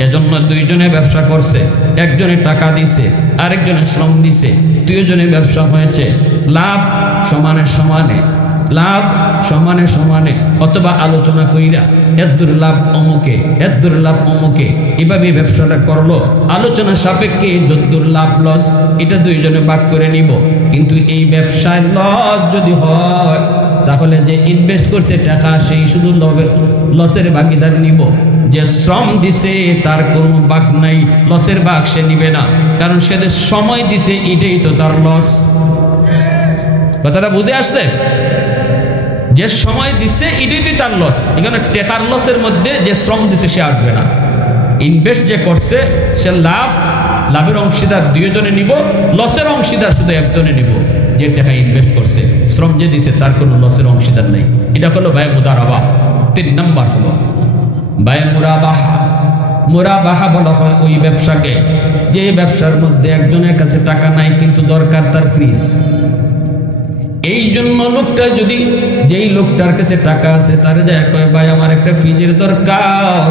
এজন্য 2 জনে ব্যবসা করছে, একজনে টাকা দিছে, আরেকজনে শ্রম দিছে, 2 জনে ব্যবসা হয়েছে, লাভ সমানে সমানে। লাভ সমানে সমানে, অথবা আলোচনা কইরা এদ্দুর লাভ অমুকে, এদ্দুর লাভ অমুকে, এভাবে ব্যবসাটা করলো। আলোচনা সাপেক্ষে যদ্দুর লাভ লস এটা দুইজনে ভাগ করে নিব। কিন্তু এই ব্যবসায় লস যদি হয়, তাহলে যে ইনভেস্ট করছে টাকা সেই শুধু লসের ভাগিদার নিব। যে শ্রম দিছে তার কোনো ভাগ নাই, লসের ভাগ সে নিবে না, কারণ সে যে সময় দিছে এটাই তো তার লস। কথাটা বুঝে আসছে? যে সময় দিচ্ছে এটাই তার লস। এখানে টেকার লসের মধ্যে যে শ্রম দিছে সে আসবে না। ইনভেস্ট যে করছে সে লাভের অংশীদার দুইজনে নিব, লসের অংশীদার শুধু একজনে নিব, যে টাকা ইনভেস্ট করছে। শ্রম যে দিছে তার কোনো লসের অংশীদার নেই। এটা হলো বায়ে মুদারাবা। 3 নাম্বার হলো বায়ে মুরাবাহা। মুরাবাহা বলা হয় ওই ব্যবসাকে যে ব্যবসার মধ্যে একজনের কাছে টাকা নাই কিন্তু দরকার তার ফ্রিজ। এই জন্য লোকটা যদি যেই লোকটার কাছে টাকা আছে তারে যায় কয় ভাই আমার একটা ফ্রিজের দরকার,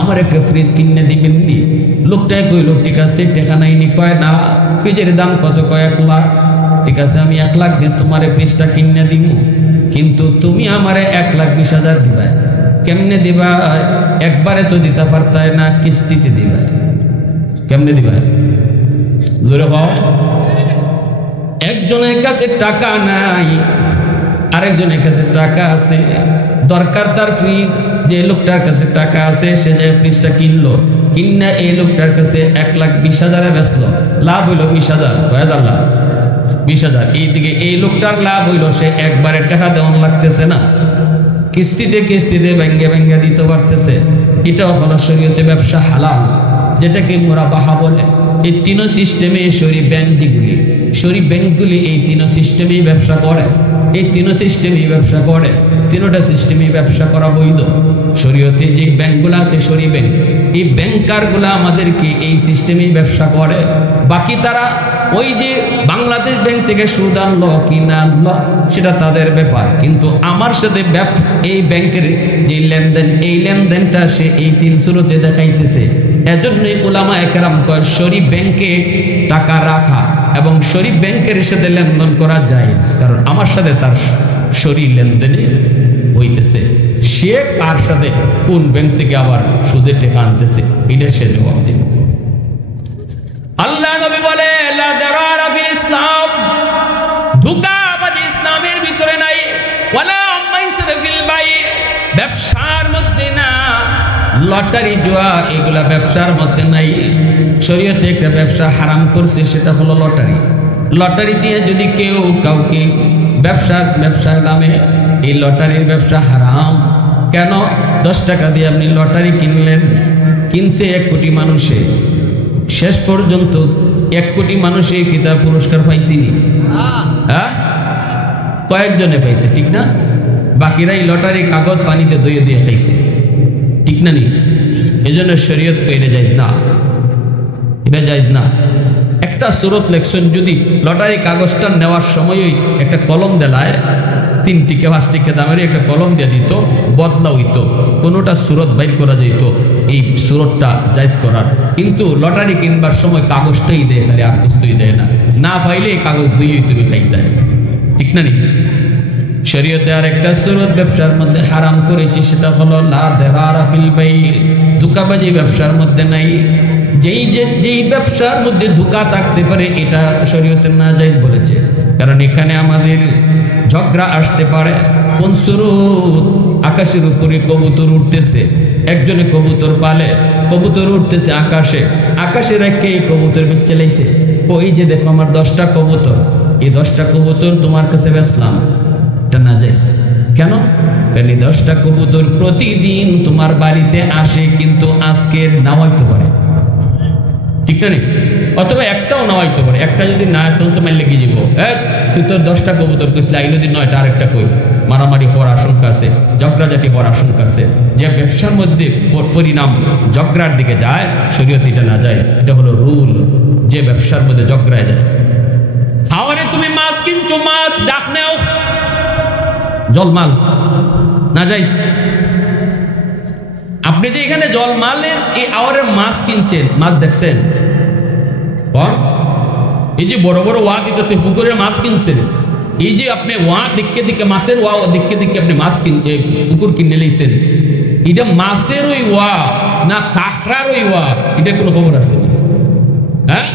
আমার একটা ফ্রিজ কিনে দিবেন নি? লোকটাই কইল ঠিক আছে, টাকা নাইনি। কয় না, ফ্রিজের দাম কত? কয় 1 লাখ। ঠিক আছে, আমি 1 লাখ দিয়ে তোমার ফ্রিজটা কিনে দিব, কিন্তু তুমি আমারে 1,20,000 দিবা। কেমনে দিবা? একবারে তো দিতে পারতাই না, কিস্তিতে দিবা। কেমনে দিবা? জোরে কও। একজনের কাছে টাকা নাই, আরেকজনের কাছে টাকা আছে, দরকার তার ফ্রিজ। যে লোকটার কাছে টাকা আছে সে যে ফ্রিজটা কিনলো, কিনা এই লোকটার কাছে 1,20,000 বেচলো, লাভ হইলো 20,000। 20,000। এইদিকে এই লোকটার লাভ হইলো সে একবারে টাকা দেওয়ান লাগতেছে না, কিস্তিতে কিস্তিতে ব্যাঙ্গে ব্যাঙ্গে দিতে পারতেছে। এটাও হলো শরীয়তে ব্যবসা হালাল, যেটাকে মুরাবাহা বলে। এই 3 সিস্টেমে শরীফ ব্যাংকগুলি এই 3 সিস্টেমেই ব্যবসা করে। এই 3 সিস্টেমেই ব্যবসা করে। 3টা সিস্টেমেই ব্যবসা করা বৈধ। শরীয়তে যে ব্যাংকগুলো আছে শরীফ ব্যাংক, এই ব্যাংকারগুলো আমাদেরকে এই সিস্টেমেই ব্যবসা করে। বাকি তারা ওই যে বাংলাদেশ ব্যাংক থেকে সুদ আনলো কি না আনলো সেটা তাদের ব্যাপার, কিন্তু আমার সাথে এই ব্যাংকের যে লেনদেন, এই লেনদেনটা সে এই 3 সুরতে দেখাইতেছে। এজন্যই উলামা একরাম কয় শরীফ ব্যাংকে টাকা রাখা এবং শরীফ ব্যাংকের সাথে লেনদেন করা জায়েজ, কারণ আমার সাথে তার শরীর লেনদেনে হইতেছে। সে কার সাথে কোন ব্যাংক থেকে আবার সুদে টাকা আনতেছে এটা সে জবাব দেবে। আল্লাহ নবী বলে লা দারারা ফিল ইসলাম, ধোঁকাবাজি ইসলামের ভিতরে নাই। ওয়ালা মাইসির ফিল বাই, ব্যবসার মধ্যে না। লটারি জুয়া এগুলা ব্যবসার মধ্যে নাই। শরীয়তে একটা ব্যবসা হারাম করছে, সেটা হলো লটারি। লটারি দিয়ে যদি কেউ কাউকে ব্যবসার নামে, এই লটারির ব্যবসা হারাম। কেন? 10 টাকা দিয়ে আপনি লটারি কিনলেন, কিনছে 1 কোটি মানুষে, শেষ পর্যন্ত 1 কোটি মানুষে কিতাব পুরস্কার পাইছি? হ্যাঁ, কয়েকজনে পাইছে, ঠিক না? বাকিরা এই লটারি কাগজ পানিতে দইয়ে দিয়ে খাইছে, ঠিক না? নি এই জন্য শরীয়ত এটা যাইজ না, এটা যাইজ না। একটা সুরত লেখছেন, যদি লটারি কাগজটা নেওয়ার সময়ই একটা কলম দেলায় 3 টিকা 5 টিকা দামের একটা কলম দিয়ে দিত, বদলা হইতো, কোনোটা সুরত বাইর করা যেত এই সুরতটা জায়েজ করার। কিন্তু লটারি কিনবার সময় কাগজটাই দেয়, খালি আর কিছুই দেয় না। না পাইলে এই কাগজ দুইই তুমি খাইতে, ঠিক না? নি শরীয়তে আর একটা সুরত ব্যবসার মধ্যে হারাম করেছি, সেটা হলো লা দারারা ফিল বাই, ধোঁকাবাজি ব্যবসার মধ্যে নাই। যেই ব্যবসার মধ্যে ধোঁকা থাকতে পারে এটা শরীয়তে না জায়েজ বলেছে, কারণ এখানে আমাদের ঝগড়া আসতে পারে। কোন সুরত? আকাশের উপরে কবুতর উঠতেছে, একজনে কবুতর পালে, কবুতর উঠতেছে আকাশে, আকাশে রেখে কবুতর বিচ্ছে লাইছে। ওই যে দেখো আমার 10টা কবুতর, এই 10টা কবুতর তোমার কাছে বেচলাম, এটা না জায়েজ। কেন? কারণ 10টা কবুতর প্রতিদিন তোমার বাড়িতে আসে, কিন্তু আজকে নাও হইতে পারে, ঠিক না? অথবা একটাও নাও হইতে পারে। একটা যদি না তখন তো মাইলে কি যাব, তুই তোর 10টা কবুতর কইছিস, আইলো দিন 9টা আরেকটা কই, মারামারি হওয়ার আশঙ্কা আছে, ঝগড়াঝাটি হওয়ার আশঙ্কা আছে। যে ব্যবসার মধ্যে পরিণাম ঝগড়ার দিকে যায়, শরীয়ত এটা না যায়। এটা হলো রুল, যে ব্যবসার মধ্যে ঝগড়ায় যায়। হাওরে তুমি মাছ কিনছো, মাছ ডাক নেও, জলমাল না যাইস। আপনি যে এখানে জলমালের এই আওয়ারের মাছ কিনছেন, মাছ দেখছেন? এই যে বড় বড় ওয়া দিতেছে, পুকুরের মাছ কিনছেন, এই যে আপনি ওয়া দিকে দিকে মাছের ওয়া দিকে দিকে আপনি মাছ কিনতে পুকুর কিনে লইছেন, এটা মাছের ওই ওয়া না কাঁকড়ার ওই ওয়া, এটা কোনো খবর আছে? হ্যাঁ,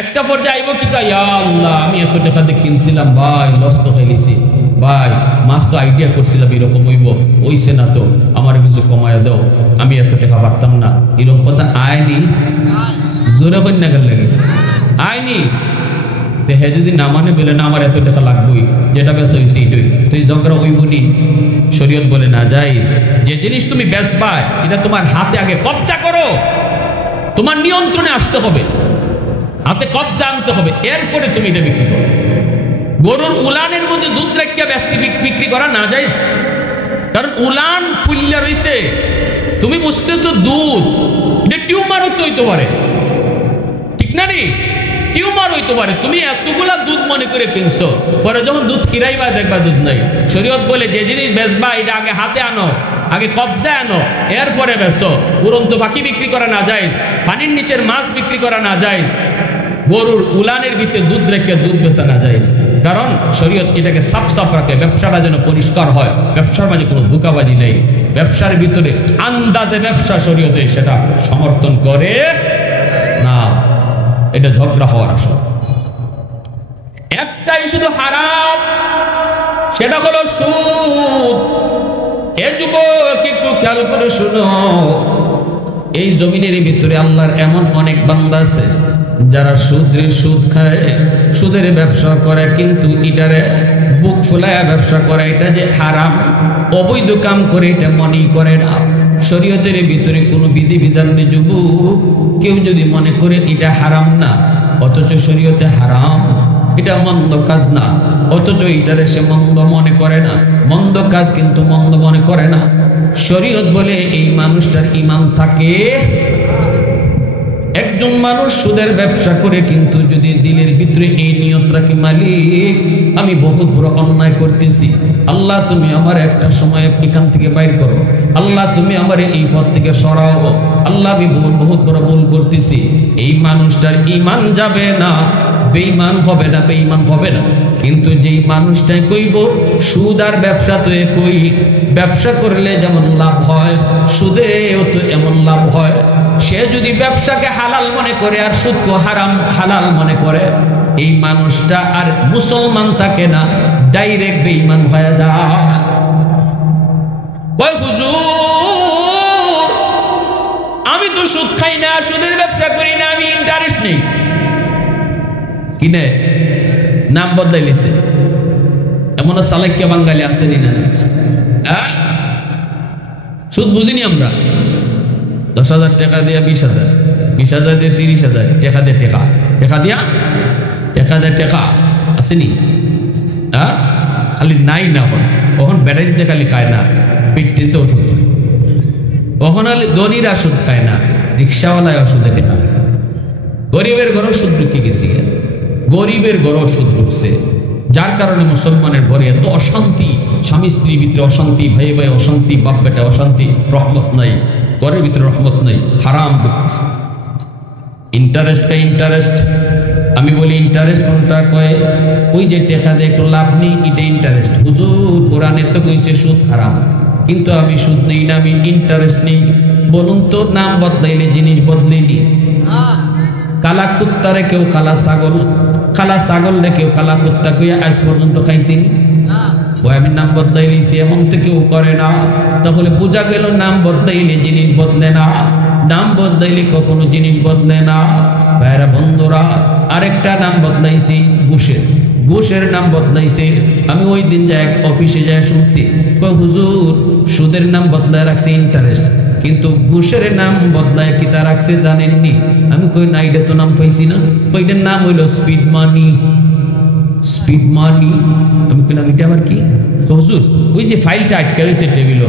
একটা পর্যায়ে আইব কি তাই, আল্লাহ আমি এত টাকা দিয়ে কিনছিলাম ভাই, লস তো খাইছি ভাই, মাছ তো আইডিয়া করছিলাম এরকম হইব, ওইছে না তো আমার কিছু কমায় দাও, আমি এত টাকা পারতাম না, এরকম কথা আয়নি? জোরে কন্যা গেল লাগে আয়নি? হে যদি না মানে বলে না আমার এত টাকা লাগবেই, যেটা বেচা হয়েছে এইটাই, তুই ঝগড়া হইবনি। শরীয়ত বলে না যাইজ, যে জিনিস তুমি বেচবা এটা তোমার হাতে আগে কবজা করো, তোমার নিয়ন্ত্রণে আসতে হবে, হাতে কবজা আনতে হবে, এরপরে তুমি এটা বিক্রি করো। গরুর উলানের মধ্যে দুধ রেখে বিক্রি করা না যাইজ, কারণ উলান ফুল্লা রইছে, তুমি বুঝতেছো দুধ, এটা টিউমার হইতে পারে, ঠিক না নি? টিউমার হইতে পারে, তুমি এতগুলা দুধ মনে করে কিনছো, পরে যখন দুধ খিরাইবা দেখবা দুধ নাই। শরীয়ত বলে যে জিনিস বেচবা এটা আগে হাতে আনো, আগে কবজায় আনো, এরপরে বেচো। উড়ন্ত পাখি বিক্রি করা না যায়, পানির নিচের মাছ বিক্রি করা না যায়, গরুর উলানের ভিতরে দুধ রেখে দুধ বেচা না যায়, কারণ শরীয়ত এটাকে সাফ সাফ রাখে, ব্যবসাটা যেন পরিষ্কার হয়, ব্যবসার মাঝে কোনো ধোঁকাবাজি নেই, ব্যবসার ভিতরে আন্দাজে ব্যবসা শরীয়তে সেটা সমর্থন করে না, এটা ঝগড়া হওয়ার আসল। একটাই শুধু হারাম, সেটা হলো সুদ। এ যুবক একটু খেয়াল করে শুনো, এই জমিনের ভিতরে আল্লাহর এমন অনেক বান্দা আছে যারা সুদ খায়, সুদের ব্যবসা করে, কিন্তু এটারে বুক ফুলায় ব্যবসা করে, এটা যে হারাম অবৈধ কাম করে এটা মনেই করে না। শরীয়তের ভিতরে কোনো বিধিবিধান নেই। যুবক কেউ যদি মনে করে এটা হারাম না, অথচ শরীয়তে হারাম, এটা মন্দ কাজ না, অথচ এটারে সে মন্দ মনে করে না, মন্দ কাজ কিন্তু মন্দ মনে করে না, শরীয়ত বলে এই মানুষটার ঈমান থাকে। একজন মানুষ সুদের ব্যবসা করে কিন্তু যদি দিলের ভিতরে এই নিয়ত রাখে, মালিক আমি বহুত বড় অন্যায় করতেছি, আল্লাহ তুমি আমার একটা সময় এখান থেকে বাইর করো, আল্লাহ তুমি আমার এই পথ থেকে সরাও, আল্লাহ আমি বহুত বড় ভুল করতেছি, এই মানুষটার ঈমান যাবে না, বেঈমান হবে না, বেঈমান হবে না। কিন্তু যেই মানুষটাই কইব সুদ আর ব্যবসা তো একই, ব্যবসা করলে যেমন লাভ হয় সুদেও তো এমন লাভ হয়, সে যদি ব্যবসাকে হালাল মনে করে আর সুদকে হারাম হালাল মনে করে, এই মানুষটা আর মুসলমান থাকে না, ডাইরেক্ট বেঈমান হয়ে যায়। কয় হুজুর আমি তো সুদ খাই না, সুদের ব্যবসা করি না, আমি ইন্টারেস্ট নেই, কিনে নাম বদলাইলেছে, এমন সালাক্য বাঙালি আসেনি না? সুদ বুঝিনি আমরা, 10,000 টাকা দিয়া 20,000, 20,000 দিয়ে 30,000 টাকা দিয়ে টাকা দিয়া টাকা আসেনি? খালি নাই না, কখন ব্যাটারি দিতে খালি খায় না, পিঠতে ওষুধ খায়, কখন ধনীরা সুদ খায় না, রিক্সাওয়ালায় ওষুধে টাকা, গরিবের ঘরও সুদ ঢুকে গেছি, গরিবের ঘরও সুদ ঢুকছে, যার কারণে মুসলমানের ঘরে এত অশান্তি, স্বামী স্ত্রীর ভিতরে অশান্তি, ভাই ভাই অশান্তি, বাপ বেটা অশান্তি, রহমত নাই, ঘরের ভিতরে রহমত নাই, হারাম ঢুকতেছে। ইন্টারেস্ট আমি বলি ইন্টারেস্ট কোনটা? কয় ওই যে টাকা দিয়ে একটু লাভ নেই, এটা ইন্টারেস্ট। হুজুর কোরআনে তো কইছে সুদ হারাম, কিন্তু আমি সুদ নেই না, আমি ইন্টারেস্ট নেই। বলুন তো, নাম বদলাইলে জিনিস বদলাইলি? কালা কুত্তারে কেউ কালা ছাগল রে কেউ কালা কুত্তা কইয়া আজ পর্যন্ত খাইছি? ওই আমি নাম বদলাই নিয়েছি, এমন তো কেউ করে না। তাহলে বোঝা গেল নাম বদলাইলে জিনিস বদলে না, নাম বদলাইলে কখনো জিনিস বদলে না। ভাইরা বন্ধুরা, আরেকটা নাম বদলাইছি, ঘুষের নাম বদলাইছে। আমি ওই দিন যাই অফিসে যাই শুনছি, কই হুজুর সুদের নাম বদলায় রাখছে ইন্টারেস্ট, কিন্তু ঘুষের নাম বদলায় কি তা রাখছে জানেননি? আমি কই না, এটা তো নাম পাইছি না। ওইটার নাম হইল স্পিড মানি। আমি কইলাম এটা আবার কি? তো হুজুর ওই যে ফাইলটা আটকে রয়েছে টেবিল,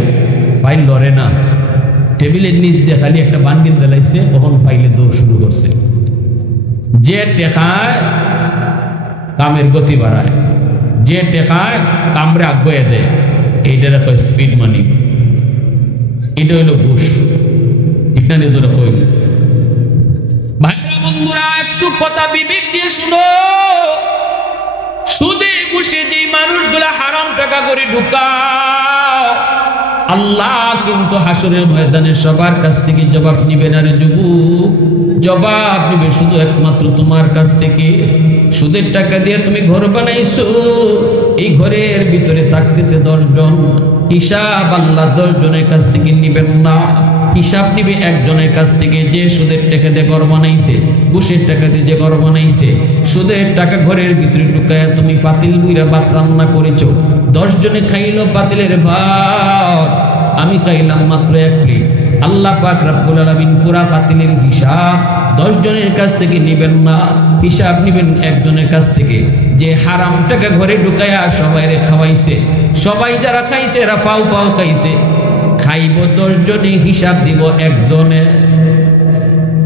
ফাইল লড়ে না, টেবিলের নিচ দিয়ে খালি একটা বান্ডিল দেলাইছে, তখন ফাইলে দৌড় শুরু করছে। যে টেকায় কামের গতি বাড়ায়, যে টেকায় কামরে আগ্রহে দেয়, এইটা কয় স্পিড মানি। এটা হইল ঘুষ। ঠিক না? নিজেরা হইল। ভাইরা বন্ধুরা, একটু কথা বিবেক দিয়ে শুনো। সুদে ঘুষে যে মানুষগুলা হারাম টাকা করে ঢুকাও, আল্লাহ কিন্তু হাসরের ময়দানে সবার কাছ থেকে জবাব নিবে না রে যুবক। জবাব নিবে শুধু একমাত্র তোমার কাছ থেকে। সুদের টাকা দিয়ে তুমি ঘর বানাইছো, এই ঘরের ভিতরে থাকতেছে 10 জন, হিসাব আল্লাহ 10 জনের কাছ থেকে নিবেন না। হিসাব নিবে একজনের কাছ থেকে, যে সুদের টাকা দিয়ে ঘর বানাইছে, ঘুষের টাকা দিয়ে যে ঘর বানাইছে। সুদের টাকা ঘরের ভিতরে ঢুকায়া তুমি পাতিল বুইরা ভাত রান্না করেছো, 10 জনে খাইলো পাতিলের ভাত, আমি খাইলাম মাত্র 1 প্লেট। আল্লাহ পাক রব্বুল আলামিন পুরা পাতিলের হিসাব 10 জনের কাছ থেকে নিবেন না, হিসাব নিবেন একজনের কাছ থেকে, যে হারাম টাকা ঘরে ঢুকায়া সবাইরে খাওয়াইছে। সবাই যারা খাইছে এরা ফাও ফাও খাইছে, খাইব 10 জনে, হিসাব দিব একজনে।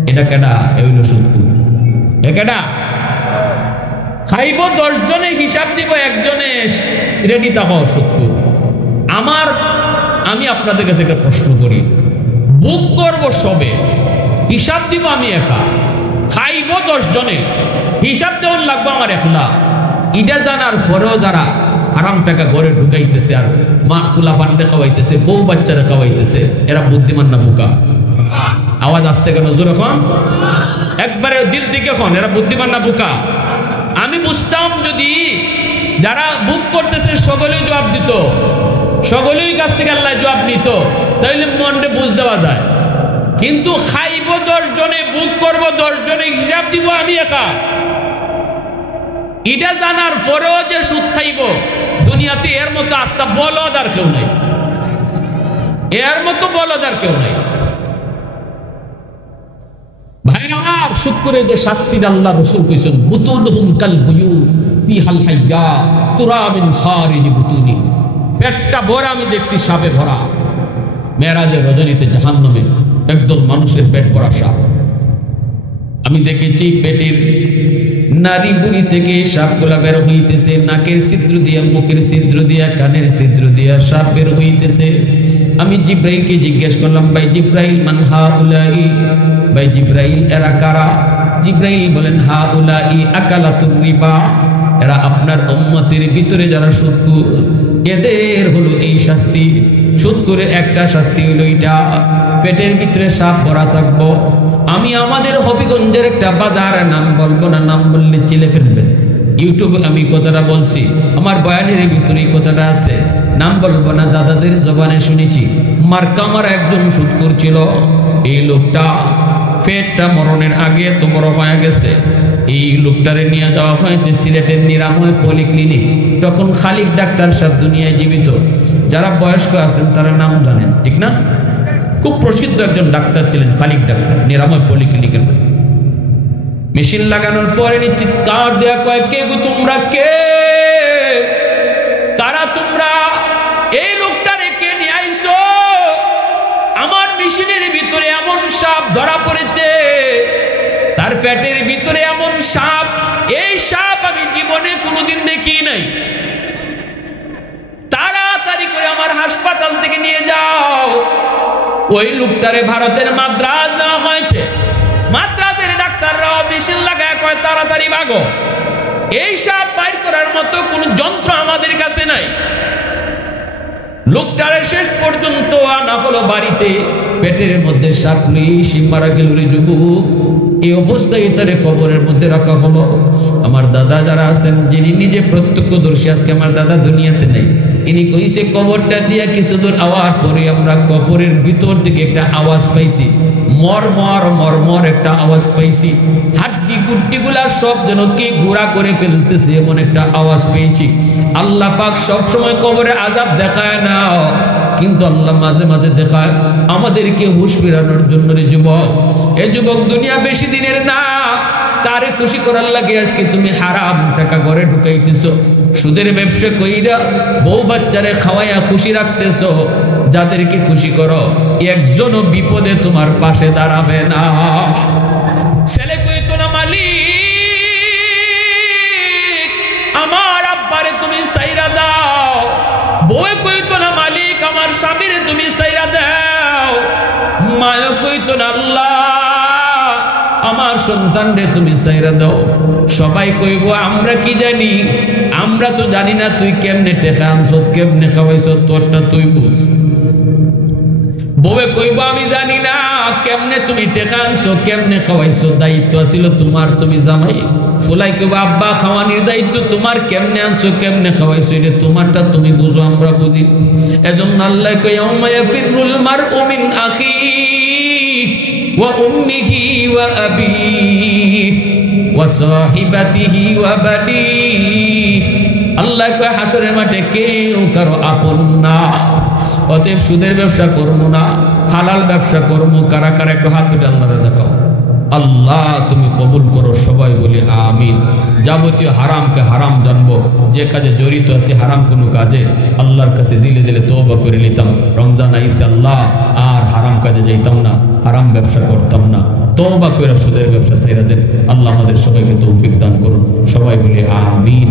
এটা কেডা? হইল সুদখোর। কেডা? খাইব 10 জনে, হিসাব দিব একজনে। রেডি থাকো সুদখোর। আমি আপনাদের কাছে একটা প্রশ্ন করি, বুক করব সবে, হিসাব দিব আমি একা, খাইব 10 জনে, হিসাব দেওয়ার লাগবে আমার একলা। এটা জানার পরেও যারা হারাম টাকা ঘরে ঢুকাইতেছে আর মা ফুলা ফান্ডে খাওয়াইতেছে, বউ বাচ্চারা খাওয়াইতেছে, এরা বুদ্ধিমান না বোকা? আওয়াজ আসতে কেন জোর এখন? একবারে দিল থেকে এখন, এরা বুদ্ধিমান না বোকা? আমি বুঝতাম যদি যারা বুক করতেছে সকলেই জবাব দিত, সকলেই কাছ থেকে আল্লাহ জবাব নিত, তাইলে মনে বুঝ দেওয়া যায়। কিন্তু খাইব 10 জনে, বুক করব 10 জনে, হিসাব দিব আমি একা। এটা জানার পরেও যে সুদ খাইব, দুনিয়াতে এর মতো আস্থা বলদ আর কেউ নাই, এর মতো বলদ আর কেউ নাই। ভাইরা আমার, সুদ করে যে শাস্তির আল্লাহ রাসূল কইছেন, বুতুলহুম কাল বুয়ু ফিহাল হাইয়া তুরাবিন খারিজি বুতুনি। পেটটা ভরা আমি দেখছি সাপে ভরা। মেরাজের রজনীতে জাহান্নামে একদল মানুষের পেট ভরা সাপ। আমি দেখেছি পেটের নারী বুড়ি থেকে সাপগুলা বের হইতেছে, নাকের ছিদ্র দিয়া, মুখের ছিদ্র দিয়া, কানের ছিদ্র দিয়া সাপ বের হইতেছে। আমি জিব্রাইলকে জিজ্ঞেস করলাম, ভাই জিব্রাইল মান হাউলাই, ভাই জিব্রাইল এরা কারা? জিব্রাইল বলেন, হাউলাই আকালাতুর রিবা, এরা আপনার উম্মতের ভিতরে যারা সুদখোর, এদের হলো এই শাস্তি। সুদখোরের একটা শাস্তি হলো এটা, পেটের ভিতরে সাপ ভরা থাকবো। আমি আমাদের হবিগঞ্জের একটা বাজার, নাম বলবো না, নাম বললে চিলে ফেলবেন। ইউটিউবে আমি কথাটা বলছি, আমার বয়ানের ভিতরে এই কথাটা আছে, নাম বলবো না, দাদাদের জবানে শুনেছি। মার্কা আমার একজন সুদখোর ছিল। এই লোকটা পেটটা মরণের আগে তো বড় হয়ে গেছে। এই লোকটারে নিয়ে যাওয়া হয়েছে সিলেটের নিরাময় পলিক্লিনিক। তখন খালিক ডাক্তার সাহেব দুনিয়ায় জীবিত, যারা বয়স্ক আছেন তারা নাম জানেন, ঠিক না? খুব প্রসিদ্ধ একজন ডাক্তার ছিলেন খালিক ডাক্তার, নিরাময় পলিক্লিনিকের। মেশিন লাগানোর পরে চিৎকার দেয়া কয়, কে গো তোমরা, কে তারা? তোমরা এই লোকটারে কে নিয়ে আইছো? আমার মেশিনের ভিতরে এমন সাপ ধরা পড়েছে, তার পেটের ভিতরে এমন সাপ, এই সাপ আমি জীবনে কোনোদিন দেখি নাই। তাড়াতাড়ি করে আমার হাসপাতাল থেকে নিয়ে যাও। ওই লোকটারে ভারতের মাদ্রাজ দেওয়া হয়েছে। মাদ্রাজের ডাক্তাররাও মেশিন লাগায় কয়, তাড়াতাড়ি ভাগো, এই সাপ বাইর করার মতো কোন যন্ত্র আমাদের কাছে নাই। লোকটারে শেষ পর্যন্ত আনা হলো বাড়িতে, পেটের মধ্যে সাপ নিয়ে সে মারা গেল রে যুবক। এই অবস্থায় তারে কবরের মধ্যে রাখা হলো। আমার দাদা যারা আছেন, যিনি নিজে প্রত্যক্ষদর্শী, আজকে আমার দাদা দুনিয়াতে নেই, ইনি কইছে কবরটা দিয়া কিছু দূর আওয়ার পরে আমরা কবরের ভিতর থেকে একটা আওয়াজ পাইছি, মরমর মরমর একটা আওয়াজ পাইছি, হাড্ডি গুড্ডি গুলা সব যেন কে ঘোরা করে ফেলতেছে, এমন একটা আওয়াজ পেয়েছি। আল্লাহ পাক সবসময় কবরে আযাব দেখায় না, কিন্তু আল্লাহ মাঝে মাঝে দেখায় আমাদেরকে হুঁশ ফেরানোর জন্য। রে যুবক, এ যুবক, দুনিয়া বেশি দিনের না, তারে খুশি করার লাগে আজকে তুমি হারাম টাকা ঘরে ঢুকাইতেছো, সুদের ব্যবসা কইরা বউ বাচ্চারে খাওয়াইয়া খুশি রাখতেছো। যাদেরকে খুশি করো, একজনও বিপদে তোমার পাশে দাঁড়াবে না। ছেলে কইতো না, মালিক আমার আব্বারে তুমি সাইরা দাও। বউ কইতো না, মালিক আমার স্বামীরে তুমি সাইরা দাও। মায়ও কইতো না, আল্লাহ আমার সন্তান রে তুমি ছাইরা দাও। সবাই কইব আমরা কি জানি, আমরা তো জানি না তুই কেমনে টেকা আনছ, কেমনে খাওয়াইছ, তোরটা তুই বুঝ। বউয়ে কইব আমি জানি না কেমনে তুমি টেকা আনছো, কেমনে খাওয়াইছো, দায়িত্ব ছিল তোমার, তুমি জামাই। ফুলাই কইব আব্বা খাওয়ানির দায়িত্ব তোমার, কেমনে আনছো কেমনে খাওয়াইছো এটা তোমারটা তুমি বুঝো, আমরা বুঝি। এজন্য আল্লাহ কয় ইয়াউমা ইয়াফিরুল মারউ মিন আখিহি ওয়া উম্মিহি ওয়া আবিহি ওয়া সাহিবাতিহি ওয়া বানিহি। আল্লাহ কয় হাসরের মাঠে কেউ কারো আপন না। অতএব সুদের ব্যবসা করবো না, হালাল ব্যবসা করবো। কারা কারা একটু হাত উঠে আল্লাহরে দেখাও। আল্লাহ তুমি কবুল করো, সবাই বলি আমিন। যাবতীয় হারামকে হারাম জানবো, যে কাজে জড়িত আছে হারাম কোনো কাজে আল্লাহর কাছে দিলে দিলে তওবা করে নিতাম। রমজান আইছে আল্লাহ আর হারাম কাজে যাইতাম না, হারাম ব্যবসা করতাম না। তওবা করে সুদের ব্যবসা ছেড়ে দেন। আল্লাহ আমাদের সবাইকে তৌফিক দান করুন, সবাই বলি আমিন।